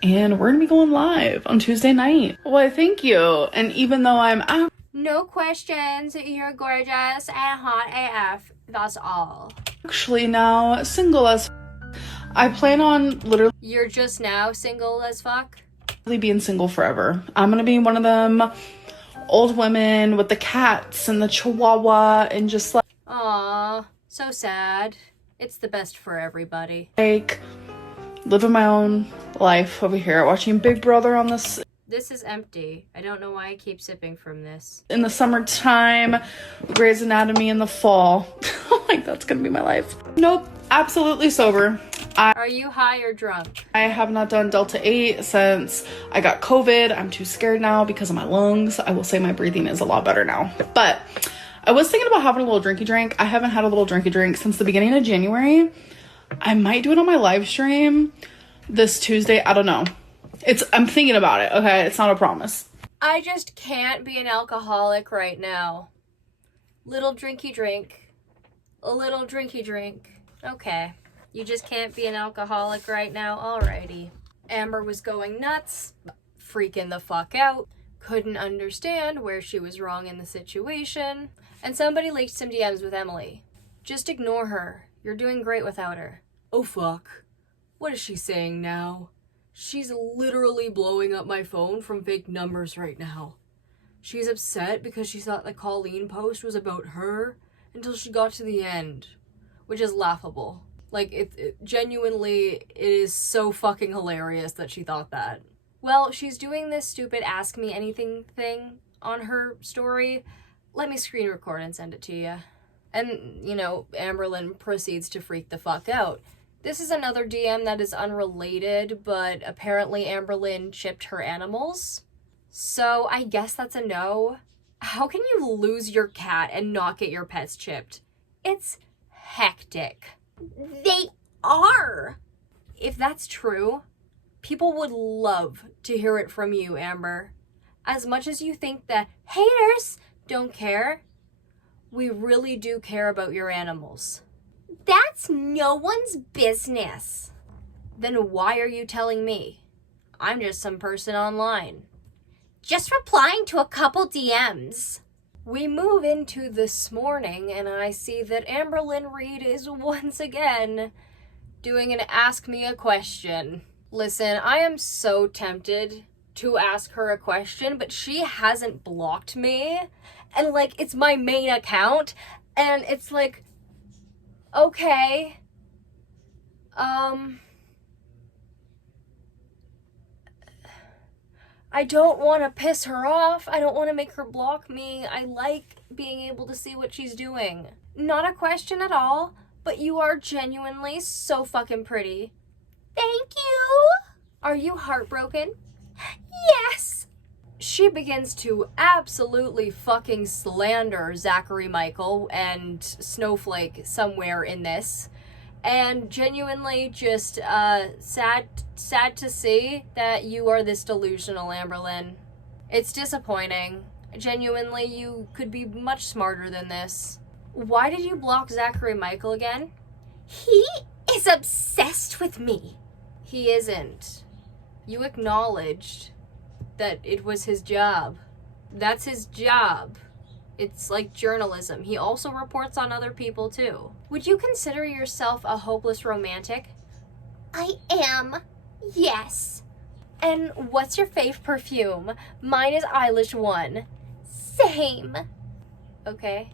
And we're going to be going live on Tuesday night. Why, thank you. And even though I'm out... No questions. You're gorgeous and hot AF. That's all. Actually now single as... I plan on literally... You're just now single as fuck? Being single forever. I'm gonna be one of them old women with the cats and the chihuahua and just like... Aw, so sad. It's the best for everybody. Like, living my own life over here, watching Big Brother on this. This is empty. I don't know why I keep sipping from this. In the summertime, Grey's Anatomy in the fall. Like, that's gonna be my life. Nope, absolutely sober. Are you high or drunk? I have not done Delta 8 since I got COVID. I'm too scared now because of my lungs. I will say my breathing is a lot better now. But I was thinking about having a little drinky drink. I haven't had a little drinky drink since the beginning of January. I might do it on my live stream this Tuesday. I don't know. I'm thinking about it, okay? It's not a promise. I just can't be an alcoholic right now. Little drinky drink. A little drinky drink. Okay. You just can't be an alcoholic right now? Alrighty. Amber was going nuts, freaking the fuck out, couldn't understand where she was wrong in the situation, and somebody leaked some DMs with Emily. Just ignore her. You're doing great without her. Oh fuck. What is she saying now? She's literally blowing up my phone from fake numbers right now. She's upset because she thought the Colleen post was about her until she got to the end, which is laughable. Like, it genuinely, it is so fucking hilarious that she thought that. Well, she's doing this stupid ask me anything thing on her story. Let me screen record and send it to you. And, you know, Amberlynn proceeds to freak the fuck out. This is another DM that is unrelated, but apparently Amberlynn chipped her animals. So I guess that's a no. How can you lose your cat and not get your pets chipped? It's hectic. They are. If that's true, people would love to hear it from you, Amber. As much as you think that haters don't care, we really do care about your animals. That's no one's business. Then why are you telling me? I'm just some person online. Just replying to a couple DMs. We move into this morning, and I see that Amberlynn Reed is once again doing an ask me a question. Listen, I am so tempted to ask her a question, but she hasn't blocked me. And, like, it's my main account, and it's like, okay, I don't want to piss her off. I don't want to make her block me. I like being able to see what she's doing. Not a question at all, but you are genuinely so fucking pretty. Thank you. Are you heartbroken? Yes. She begins to absolutely fucking slander Zachary Michael and Snowflake somewhere in this. And genuinely just sad to see that you are this delusional, Amberlynn. It's disappointing. Genuinely, you could be much smarter than this. Why did you block Zachary Michael again? He is obsessed with me. He isn't. You acknowledged that it was his job. That's his job. It's like journalism. He also reports on other people too. Would you consider yourself a hopeless romantic? I am. Yes. And what's your fave perfume? Mine is Eilish One. Same. Okay.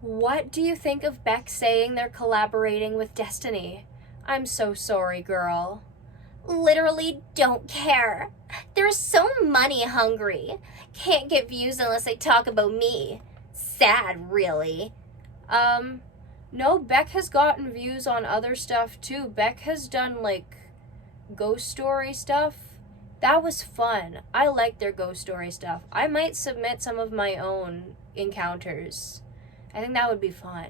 What do you think of Beck saying they're collaborating with Destiny? I'm so sorry, girl. Literally don't care. They're so money hungry. Can't get views unless they talk about me. Sad, really. No, Beck has gotten views on other stuff too. Beck has done, like, ghost story stuff. That was fun. I like their ghost story stuff. I might submit some of my own encounters. I think that would be fun.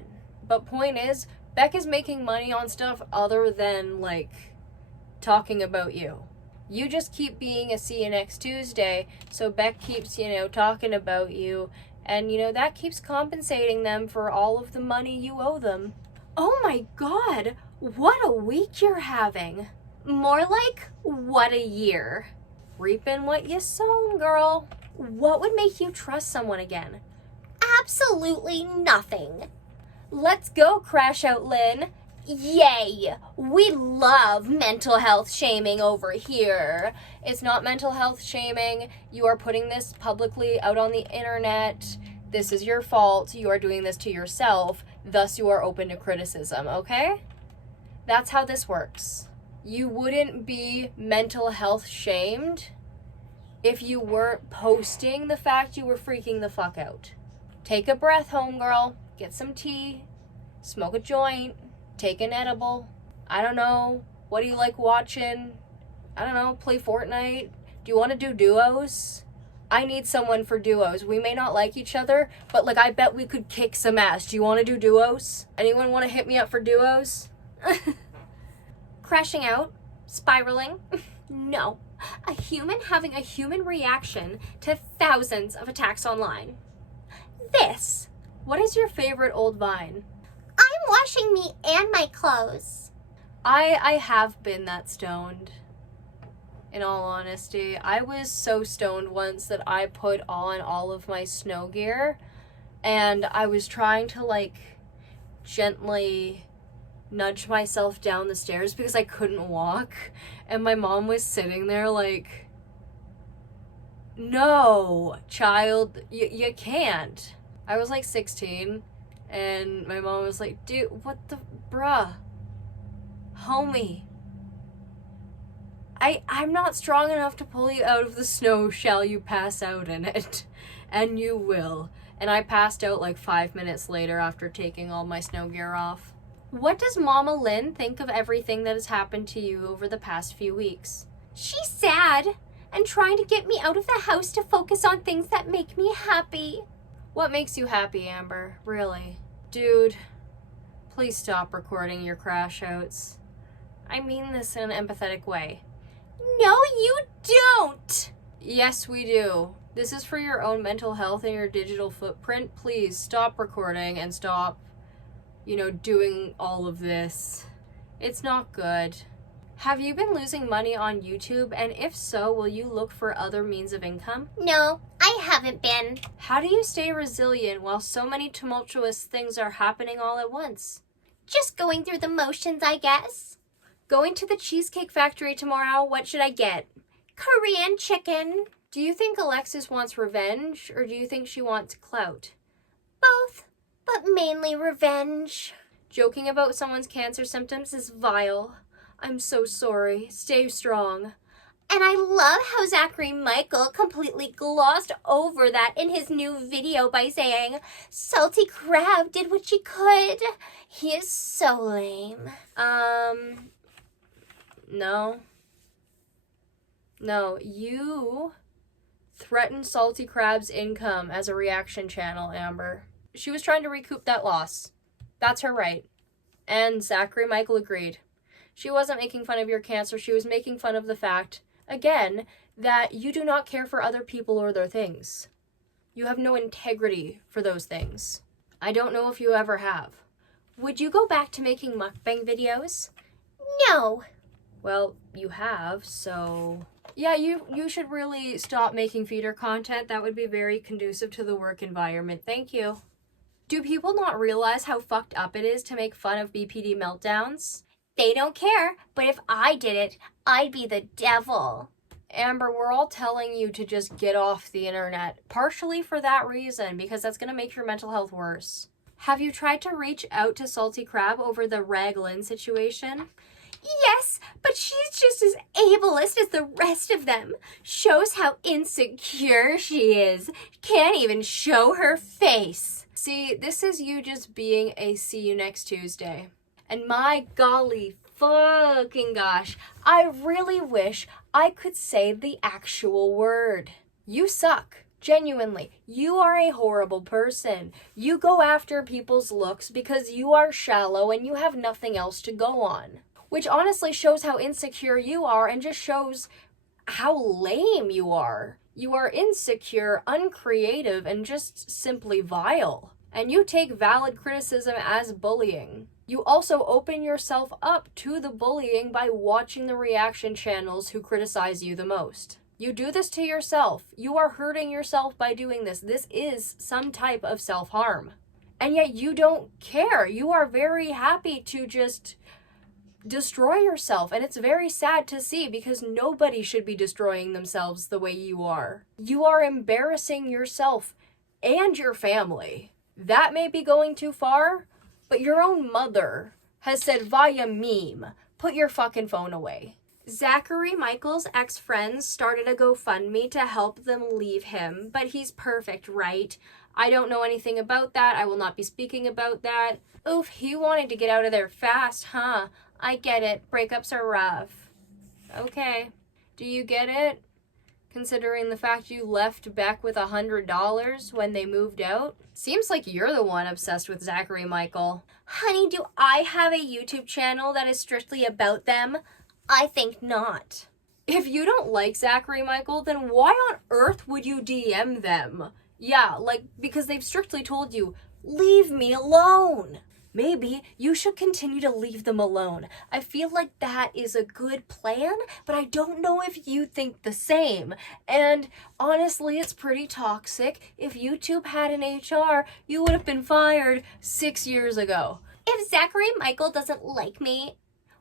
But point is, Beck is making money on stuff other than, like, talking about you. You just keep being a see you next Tuesday, so Beck keeps, talking about you, and, that keeps compensating them for all of the money you owe them. Oh my god, what a week you're having. More like, what a year. Reaping what you sown, girl. What would make you trust someone again? Absolutely nothing. Let's go, Crash Out Lynn. Yay! We love mental health shaming over here. It's not mental health shaming. You are putting this publicly out on the internet. This is your fault. You are doing this to yourself. Thus, you are open to criticism, okay? That's how this works. You wouldn't be mental health shamed if you weren't posting the fact you were freaking the fuck out. Take a breath, homegirl. Get some tea. Smoke a joint. Take an edible. I don't know. What do you like watching? I don't know. Play Fortnite. Do you want to do duos? I need someone for duos. We may not like each other, but like I bet we could kick some ass. Do you want to do duos? Anyone want to hit me up for duos? Crashing out? Spiraling? No. A human having a human reaction to thousands of attacks online. This. What is your favorite old Vine? I'm washing me and my clothes. I have been that stoned. In all honesty, I was so stoned once that I put on all of my snow gear and I was trying to like gently nudge myself down the stairs because I couldn't walk, and my mom was sitting there like, no, child, you can't. I was like 16 and my mom was like, dude, what the bruh, homie, I'm not strong enough to pull you out of the snow. Shall you pass out in it? And you will. And I passed out like 5 minutes later after taking all my snow gear off. What does Mama Lynn think of everything that has happened to you over the past few weeks? She's sad and trying to get me out of the house to focus on things that make me happy. What makes you happy, Amber? Really? Dude, please stop recording your crash outs. I mean this in an empathetic way. No, you don't! Yes, we do. This is for your own mental health and your digital footprint. Please stop recording and stop, doing all of this. It's not good. Have you been losing money on YouTube? And if so, will you look for other means of income? No, I haven't been. How do you stay resilient while so many tumultuous things are happening all at once? Just going through the motions, I guess. Going to the Cheesecake Factory tomorrow, what should I get? Korean chicken. Do you think Alexis wants revenge, or do you think she wants clout? Both, but mainly revenge. Joking about someone's cancer symptoms is vile. I'm so sorry. Stay strong. And I love how Zachary Michael completely glossed over that in his new video by saying, Salty Crab did what she could. He is so lame. No, you threatened Salty Crab's income as a reaction channel, Amber. She was trying to recoup that loss. That's her right. And Zachary Michael agreed. She wasn't making fun of your cancer. She was making fun of the fact, again, that you do not care for other people or their things. You have no integrity for those things. I don't know if you ever have. Would you go back to making mukbang videos? No. Well, you have, so... Yeah, you should really stop making feeder content. That would be very conducive to the work environment. Thank you. Do people not realize how fucked up it is to make fun of BPD meltdowns? They don't care, but if I did it, I'd be the devil. Amber, we're all telling you to just get off the internet, partially for that reason, because that's going to make your mental health worse. Have you tried to reach out to Salty Crab over the Raglan situation? Yes, but she's just as ableist as the rest of them. Shows how insecure she is. Can't even show her face. See, this is you just being a see you next Tuesday. And my golly fucking gosh, I really wish I could say the actual word. You suck. Genuinely. You are a horrible person. You go after people's looks because you are shallow and you have nothing else to go on. Which honestly shows how insecure you are and just shows how lame you are. You are insecure, uncreative, and just simply vile. And you take valid criticism as bullying. You also open yourself up to the bullying by watching the reaction channels who criticize you the most. You do this to yourself. You are hurting yourself by doing this. This is some type of self-harm. And yet you don't care. You are very happy to just destroy yourself. And it's very sad to see because nobody should be destroying themselves the way you are. You are embarrassing yourself and your family. That may be going too far, but your own mother has said via meme, put your fucking phone away. Zachary Michael's ex-friends started a GoFundMe to help them leave him, but he's perfect, right? I don't know anything about that. I will not be speaking about that. Oof, he wanted to get out of there fast, huh? I get it. Breakups are rough. Okay. Do you get it? Considering the fact you left Beck with $100 when they moved out? Seems like you're the one obsessed with Zachary Michael. Honey, do I have a YouTube channel that is strictly about them? I think not. If you don't like Zachary Michael, then why on earth would you DM them? Yeah, like, because they've strictly told you, leave me alone. Maybe you should continue to leave them alone. I feel like that is a good plan, but I don't know if you think the same. And honestly, it's pretty toxic. If YouTube had an HR, you would have been fired 6 years ago. If Zachary Michael doesn't like me,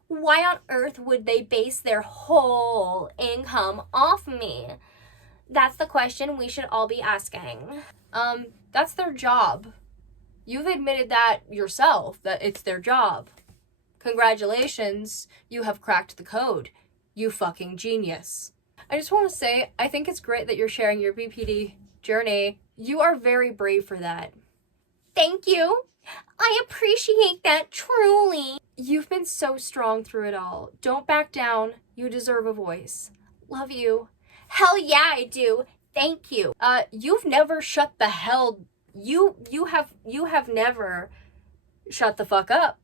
why on earth would they base their whole income off me? That's the question we should all be asking. That's their job. You've admitted that yourself, that it's their job. Congratulations, you have cracked the code. You fucking genius. I just want to say, I think it's great that you're sharing your BPD journey. You are very brave for that. Thank you. I appreciate that, truly. You've been so strong through it all. Don't back down. You deserve a voice. Love you. Hell yeah, I do. Thank you. You've never shut the hell. You have never shut the fuck up.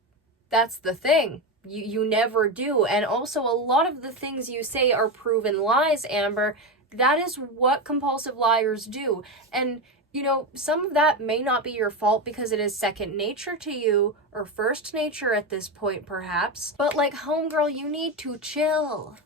That's the thing. You never do. And also, a lot of the things you say are proven lies, Amber. That is what compulsive liars do. And you know, some of that may not be your fault because it is second nature to you, or first nature at this point, perhaps. But like, homegirl, you need to chill.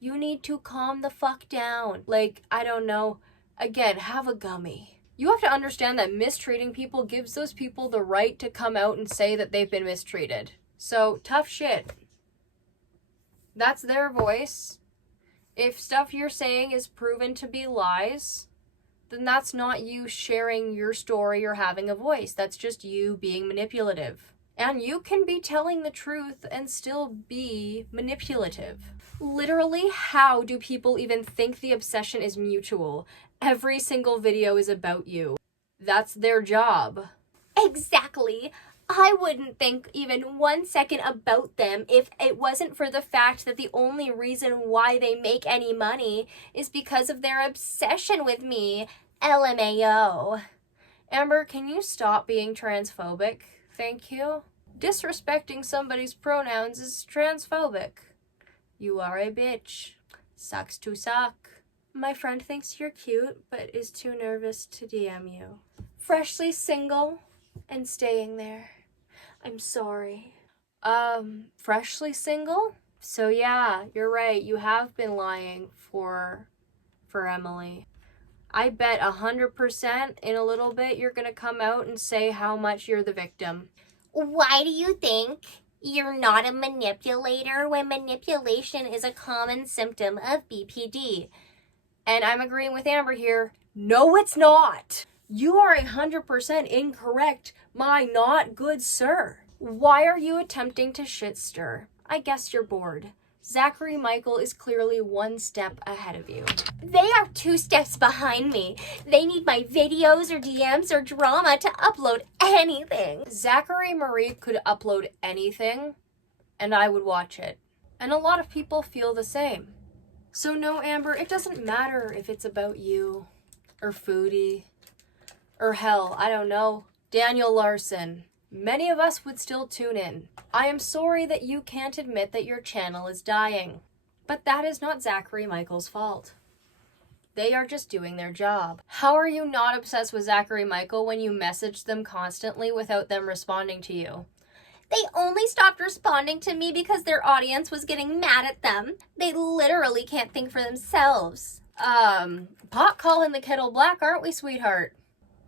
You need to calm the fuck down. Like, I don't know. Again, have a gummy. You have to understand that mistreating people gives those people the right to come out and say that they've been mistreated. So, tough shit. That's their voice. If stuff you're saying is proven to be lies, then that's not you sharing your story or having a voice. That's just you being manipulative. And you can be telling the truth and still be manipulative. Literally, how do people even think the obsession is mutual? Every single video is about you. That's their job. Exactly. I wouldn't think even 1 second about them if it wasn't for the fact that the only reason why they make any money is because of their obsession with me. LMAO. Amber, can you stop being transphobic? Thank you. Disrespecting somebody's pronouns is transphobic. You are a bitch. Sucks to suck. My friend thinks you're cute, but is too nervous to DM you. Freshly single and staying there. I'm sorry. Freshly single? So yeah, you're right. You have been lying for Emily. I bet 100% in a little bit you're gonna come out and say how much you're the victim. Why do you think you're not a manipulator when manipulation is a common symptom of BPD? And I'm agreeing with Amber here. No, it's not. You are 100% incorrect, my not good sir. Why are you attempting to shit stir? I guess you're bored. Zachary Michael is clearly 1 step ahead of you. They are 2 steps behind me. They need my videos or DMs or drama to upload anything. Zachary Marie could upload anything, and I would watch it. And a lot of people feel the same. So no, Amber, it doesn't matter if it's about you, or Foodie, or hell, I don't know, Daniel Larson. Many of us would still tune in. I am sorry that you can't admit that your channel is dying. But that is not Zachary Michael's fault. They are just doing their job. How are you not obsessed with Zachary Michael when you message them constantly without them responding to you? They only stopped responding to me because their audience was getting mad at them. They literally can't think for themselves. Pot calling the kettle black, aren't we, sweetheart?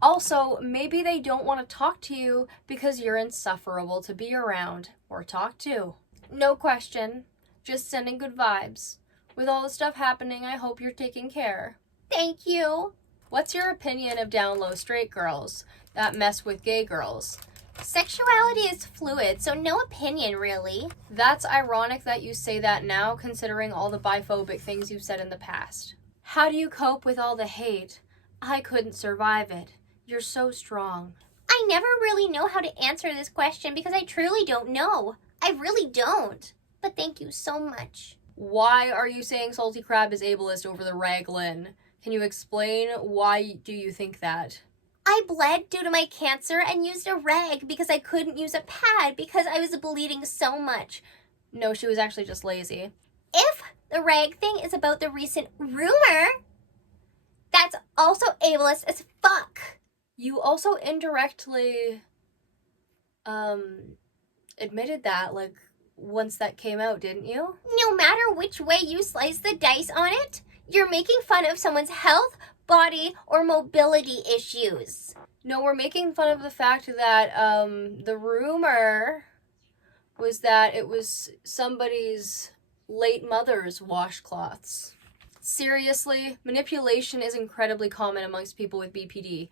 Also, maybe they don't want to talk to you because you're insufferable to be around or talk to. No question. Just sending good vibes. With all the stuff happening, I hope you're taking care. Thank you. What's your opinion of down low straight girls that mess with gay girls? Sexuality is fluid, so no opinion, really. That's ironic that you say that now, considering all the biphobic things you've said in the past. How do you cope with all the hate? I couldn't survive it. You're so strong. I never really know how to answer this question because I truly don't know. I really don't. But thank you so much. Why are you saying Salty Crab is ableist over the raglan? Can you explain why do you think that? I bled due to my cancer and used a rag because I couldn't use a pad because I was bleeding so much. No, she was actually just lazy. If the rag thing is about the recent rumor, that's also ableist as fuck. You also indirectly admitted that, like, once that came out, didn't you? No matter which way you slice the dice on it, you're making fun of someone's health, body, or mobility issues. No, we're making fun of the fact that the rumor was that it was somebody's late mother's washcloths. Seriously, manipulation is incredibly common amongst people with BPD.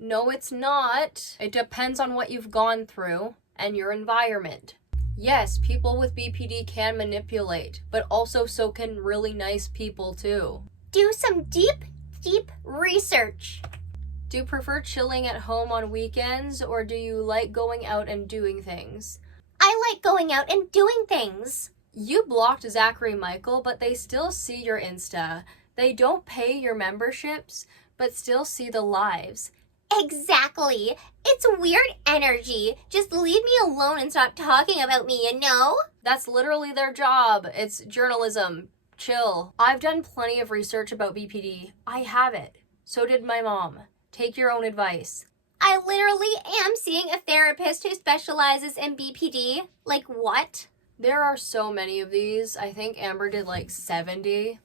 No, it's not. It depends on what you've gone through and your environment. Yes, people with BPD can manipulate, but also so can really nice people too. Do some deep research. Do you prefer chilling at home on weekends, or do you like going out and doing things? I like going out and doing things. You blocked Zachary Michael, but they still see your Insta. They don't pay your memberships, but still see the lives. Exactly. It's weird energy. Just leave me alone and stop talking about me, you know? That's literally their job. It's journalism. Chill. I've done plenty of research about BPD. I have it. So did my mom. Take your own advice. I literally am seeing a therapist who specializes in BPD. Like what? There are so many of these. I think Amber did like 70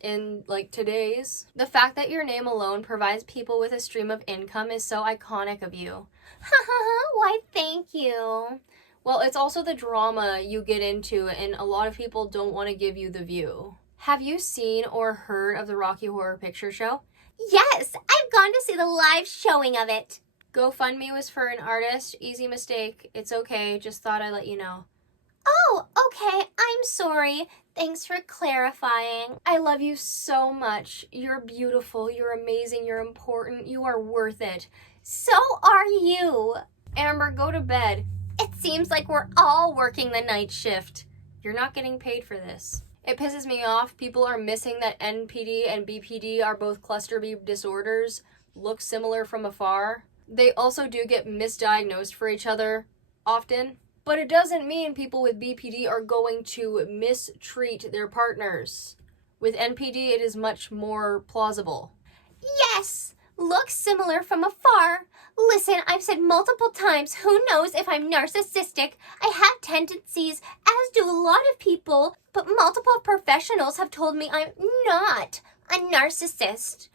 in like today's. The fact that your name alone provides people with a stream of income is so iconic of you. Why, thank you. Well, it's also the drama you get into, and a lot of people don't want to give you the view. Have you seen or heard of the Rocky Horror Picture Show? Yes, I've gone to see the live showing of it. GoFundMe was for an artist. Easy mistake. It's okay. Just thought I'd let you know. Oh, okay. I'm sorry. Thanks for clarifying. I love you so much. You're beautiful. You're amazing. You're important. You are worth it. So are you. Amber, go to bed. It seems like we're all working the night shift. You're not getting paid for this. It pisses me off. People are missing that NPD and BPD are both cluster B disorders, look similar from afar. They also do get misdiagnosed for each other often, but it doesn't mean people with BPD are going to mistreat their partners. With NPD, it is much more plausible. Yes, look similar from afar. Listen, I've said multiple times, who knows if I'm narcissistic? I have tendencies, as do a lot of people, but multiple professionals have told me I'm not a narcissist.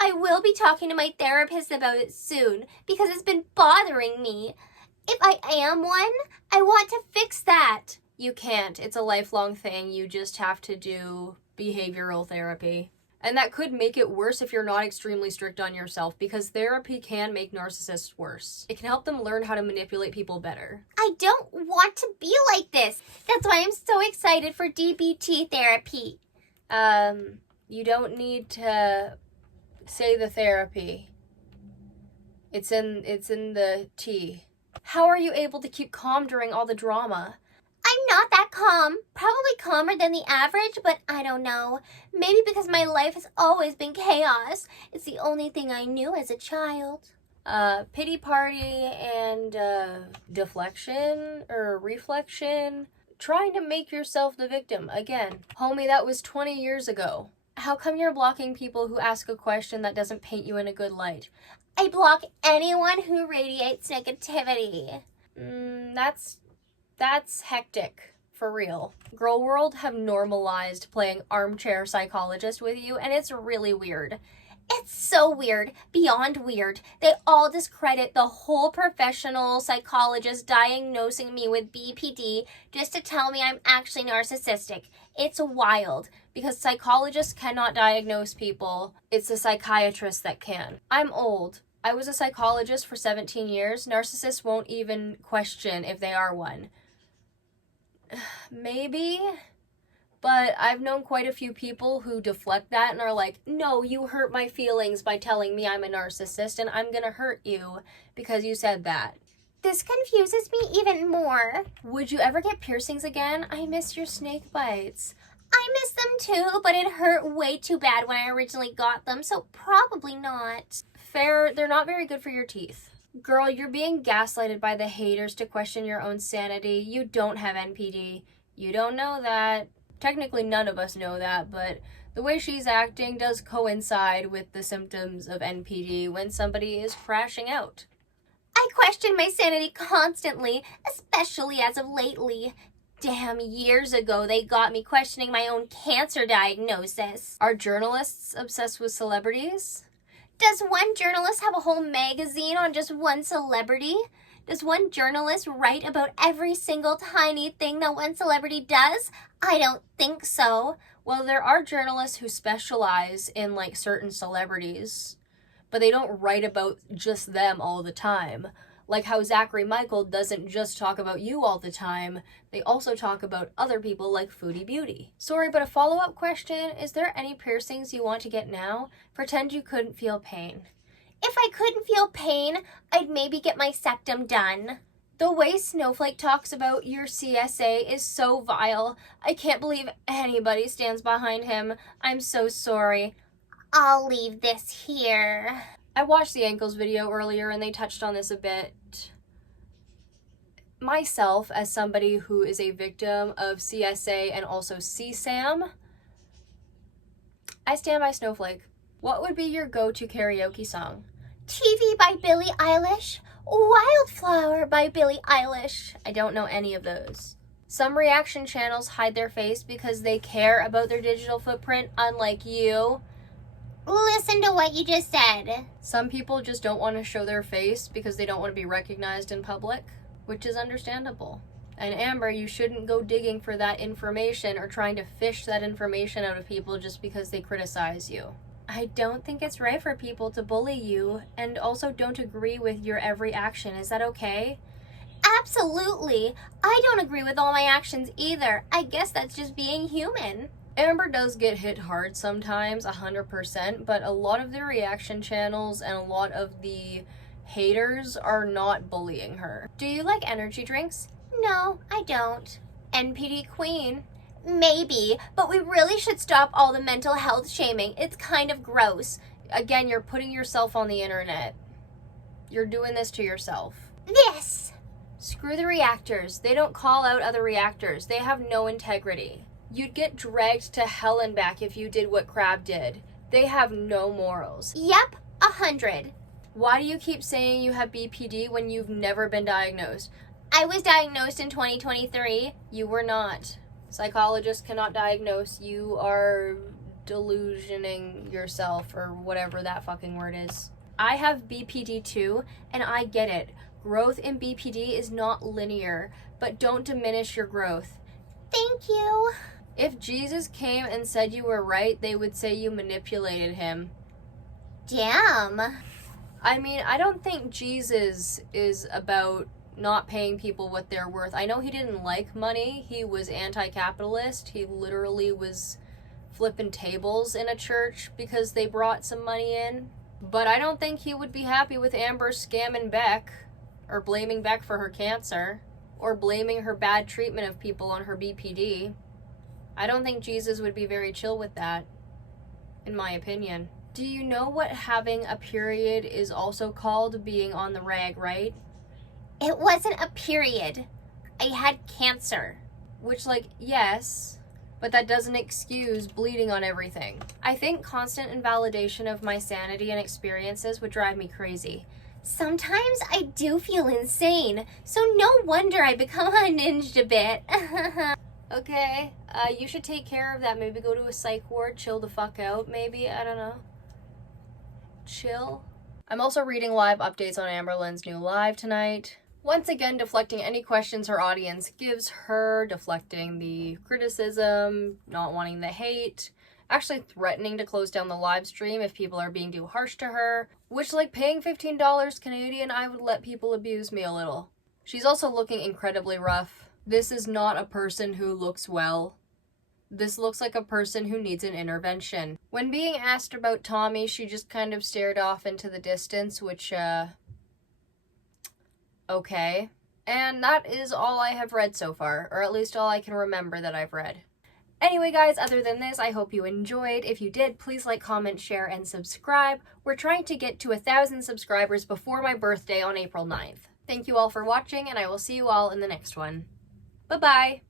I will be talking to my therapist about it soon because it's been bothering me. If I am one, I want to fix that. You can't. It's a lifelong thing. You just have to do behavioral therapy. And that could make it worse if you're not extremely strict on yourself, because therapy can make narcissists worse. It can help them learn how to manipulate people better. I don't want to be like this. That's why I'm so excited for DBT therapy. You don't need to say the therapy. It's in the T. How are you able to keep calm during all the drama? I'm not that calm. Probably calmer than the average, but I don't know. Maybe because my life has always been chaos. It's the only thing I knew as a child. Pity party and deflection or reflection. Trying to make yourself the victim again. Homie, that was 20 years ago. How come you're blocking people who ask a question that doesn't paint you in a good light? I block anyone who radiates negativity. That's hectic, for real. Girl World have normalized playing armchair psychologist with you, and it's really weird. It's so weird, beyond weird. They all discredit the whole professional psychologist diagnosing me with BPD just to tell me I'm actually narcissistic. It's wild, because psychologists cannot diagnose people. It's a psychiatrist that can. I'm old. I was a psychologist for 17 years. Narcissists won't even question if they are one. Maybe, but I've known quite a few people who deflect that and are like, no, you hurt my feelings by telling me I'm a narcissist, and I'm gonna hurt you because you said that. This confuses me even more. Would you ever get piercings again? I miss your snake bites. I miss them too, but it hurt way too bad when I originally got them, so probably not. Fair, they're not very good for your teeth. Girl, you're being gaslighted by the haters to question your own sanity. You don't have NPD. You don't know that. Technically, none of us know that, but the way she's acting does coincide with the symptoms of NPD when somebody is crashing out. I question my sanity constantly, especially as of lately. Damn, years ago they got me questioning my own cancer diagnosis. Are journalists obsessed with celebrities? Does one journalist have a whole magazine on just one celebrity? Does one journalist write about every single tiny thing that one celebrity does? I don't think so. Well, there are journalists who specialize in like certain celebrities, but they don't write about just them all the time. Like how Zachary Michael doesn't just talk about you all the time, they also talk about other people like Foodie Beauty. Sorry, but a follow-up question, is there any piercings you want to get now? Pretend you couldn't feel pain. If I couldn't feel pain, I'd maybe get my septum done. The way Snowflake talks about your CSA is so vile. I can't believe anybody stands behind him. I'm so sorry. I'll leave this here. I watched the ankles video earlier and they touched on this a bit. Myself, as somebody who is a victim of CSA and also CSAM, I stand by Snowflake. What would be your go-to karaoke song? TV by Billie Eilish, Wildflower by Billie Eilish. I don't know any of those. Some reaction channels hide their face because they care about their digital footprint, unlike you. Listen to what you just said. Some people just don't want to show their face because they don't want to be recognized in public, which is understandable. And Amber, you shouldn't go digging for that information or trying to fish that information out of people just because they criticize you. I don't think it's right for people to bully you and also don't agree with your every action. Is that okay? Absolutely. I don't agree with all my actions either. I guess that's just being human. Amber does get hit hard sometimes, 100%, but a lot of the reaction channels and a lot of the haters are not bullying her. Do you like energy drinks? No, I don't. NPD queen. Maybe, but we really should stop all the mental health shaming. It's kind of gross. Again, you're putting yourself on the internet. You're doing this to yourself. This! Screw the reactors. They don't call out other reactors. They have no integrity. You'd get dragged to hell and back if you did what Crab did. They have no morals. Yep, 100. Why do you keep saying you have BPD when you've never been diagnosed? I was diagnosed in 2023. You were not. Psychologists cannot diagnose. You are delusioning yourself, or whatever that fucking word is. I have BPD too, and I get it. Growth in BPD is not linear, but don't diminish your growth. Thank you. If Jesus came and said you were right, they would say you manipulated him. Damn. I mean, I don't think Jesus is about not paying people what they're worth. I know he didn't like money. He was anti-capitalist. He literally was flipping tables in a church because they brought some money in. But I don't think he would be happy with Amber scamming Beck, or blaming Beck for her cancer, or blaming her bad treatment of people on her BPD. I don't think Jesus would be very chill with that, in my opinion. Do you know what having a period is also called? Being on the rag, right? It wasn't a period. I had cancer. Which, like, yes, but that doesn't excuse bleeding on everything. I think constant invalidation of my sanity and experiences would drive me crazy. Sometimes I do feel insane, so no wonder I become unhinged a bit. Okay, you should take care of that. Maybe go to a psych ward, chill the fuck out, maybe, I don't know. Chill. I'm also reading live updates on Amberlynn's new live tonight. Once again, deflecting any questions her audience gives her, deflecting the criticism, not wanting the hate, actually threatening to close down the live stream if people are being too harsh to her, which, like, paying $15 Canadian, I would let people abuse me a little. She's also looking incredibly rough. This is not a person who looks well. This looks like a person who needs an intervention. When being asked about Tommy, she just kind of stared off into the distance, which, okay. And that is all I have read so far, or at least all I can remember that I've read. Anyway, guys, other than this, I hope you enjoyed. If you did, please like, comment, share, and subscribe. We're trying to get to 1,000 subscribers before my birthday on April 9th. Thank you all for watching, and I will see you all in the next one. Bye-bye!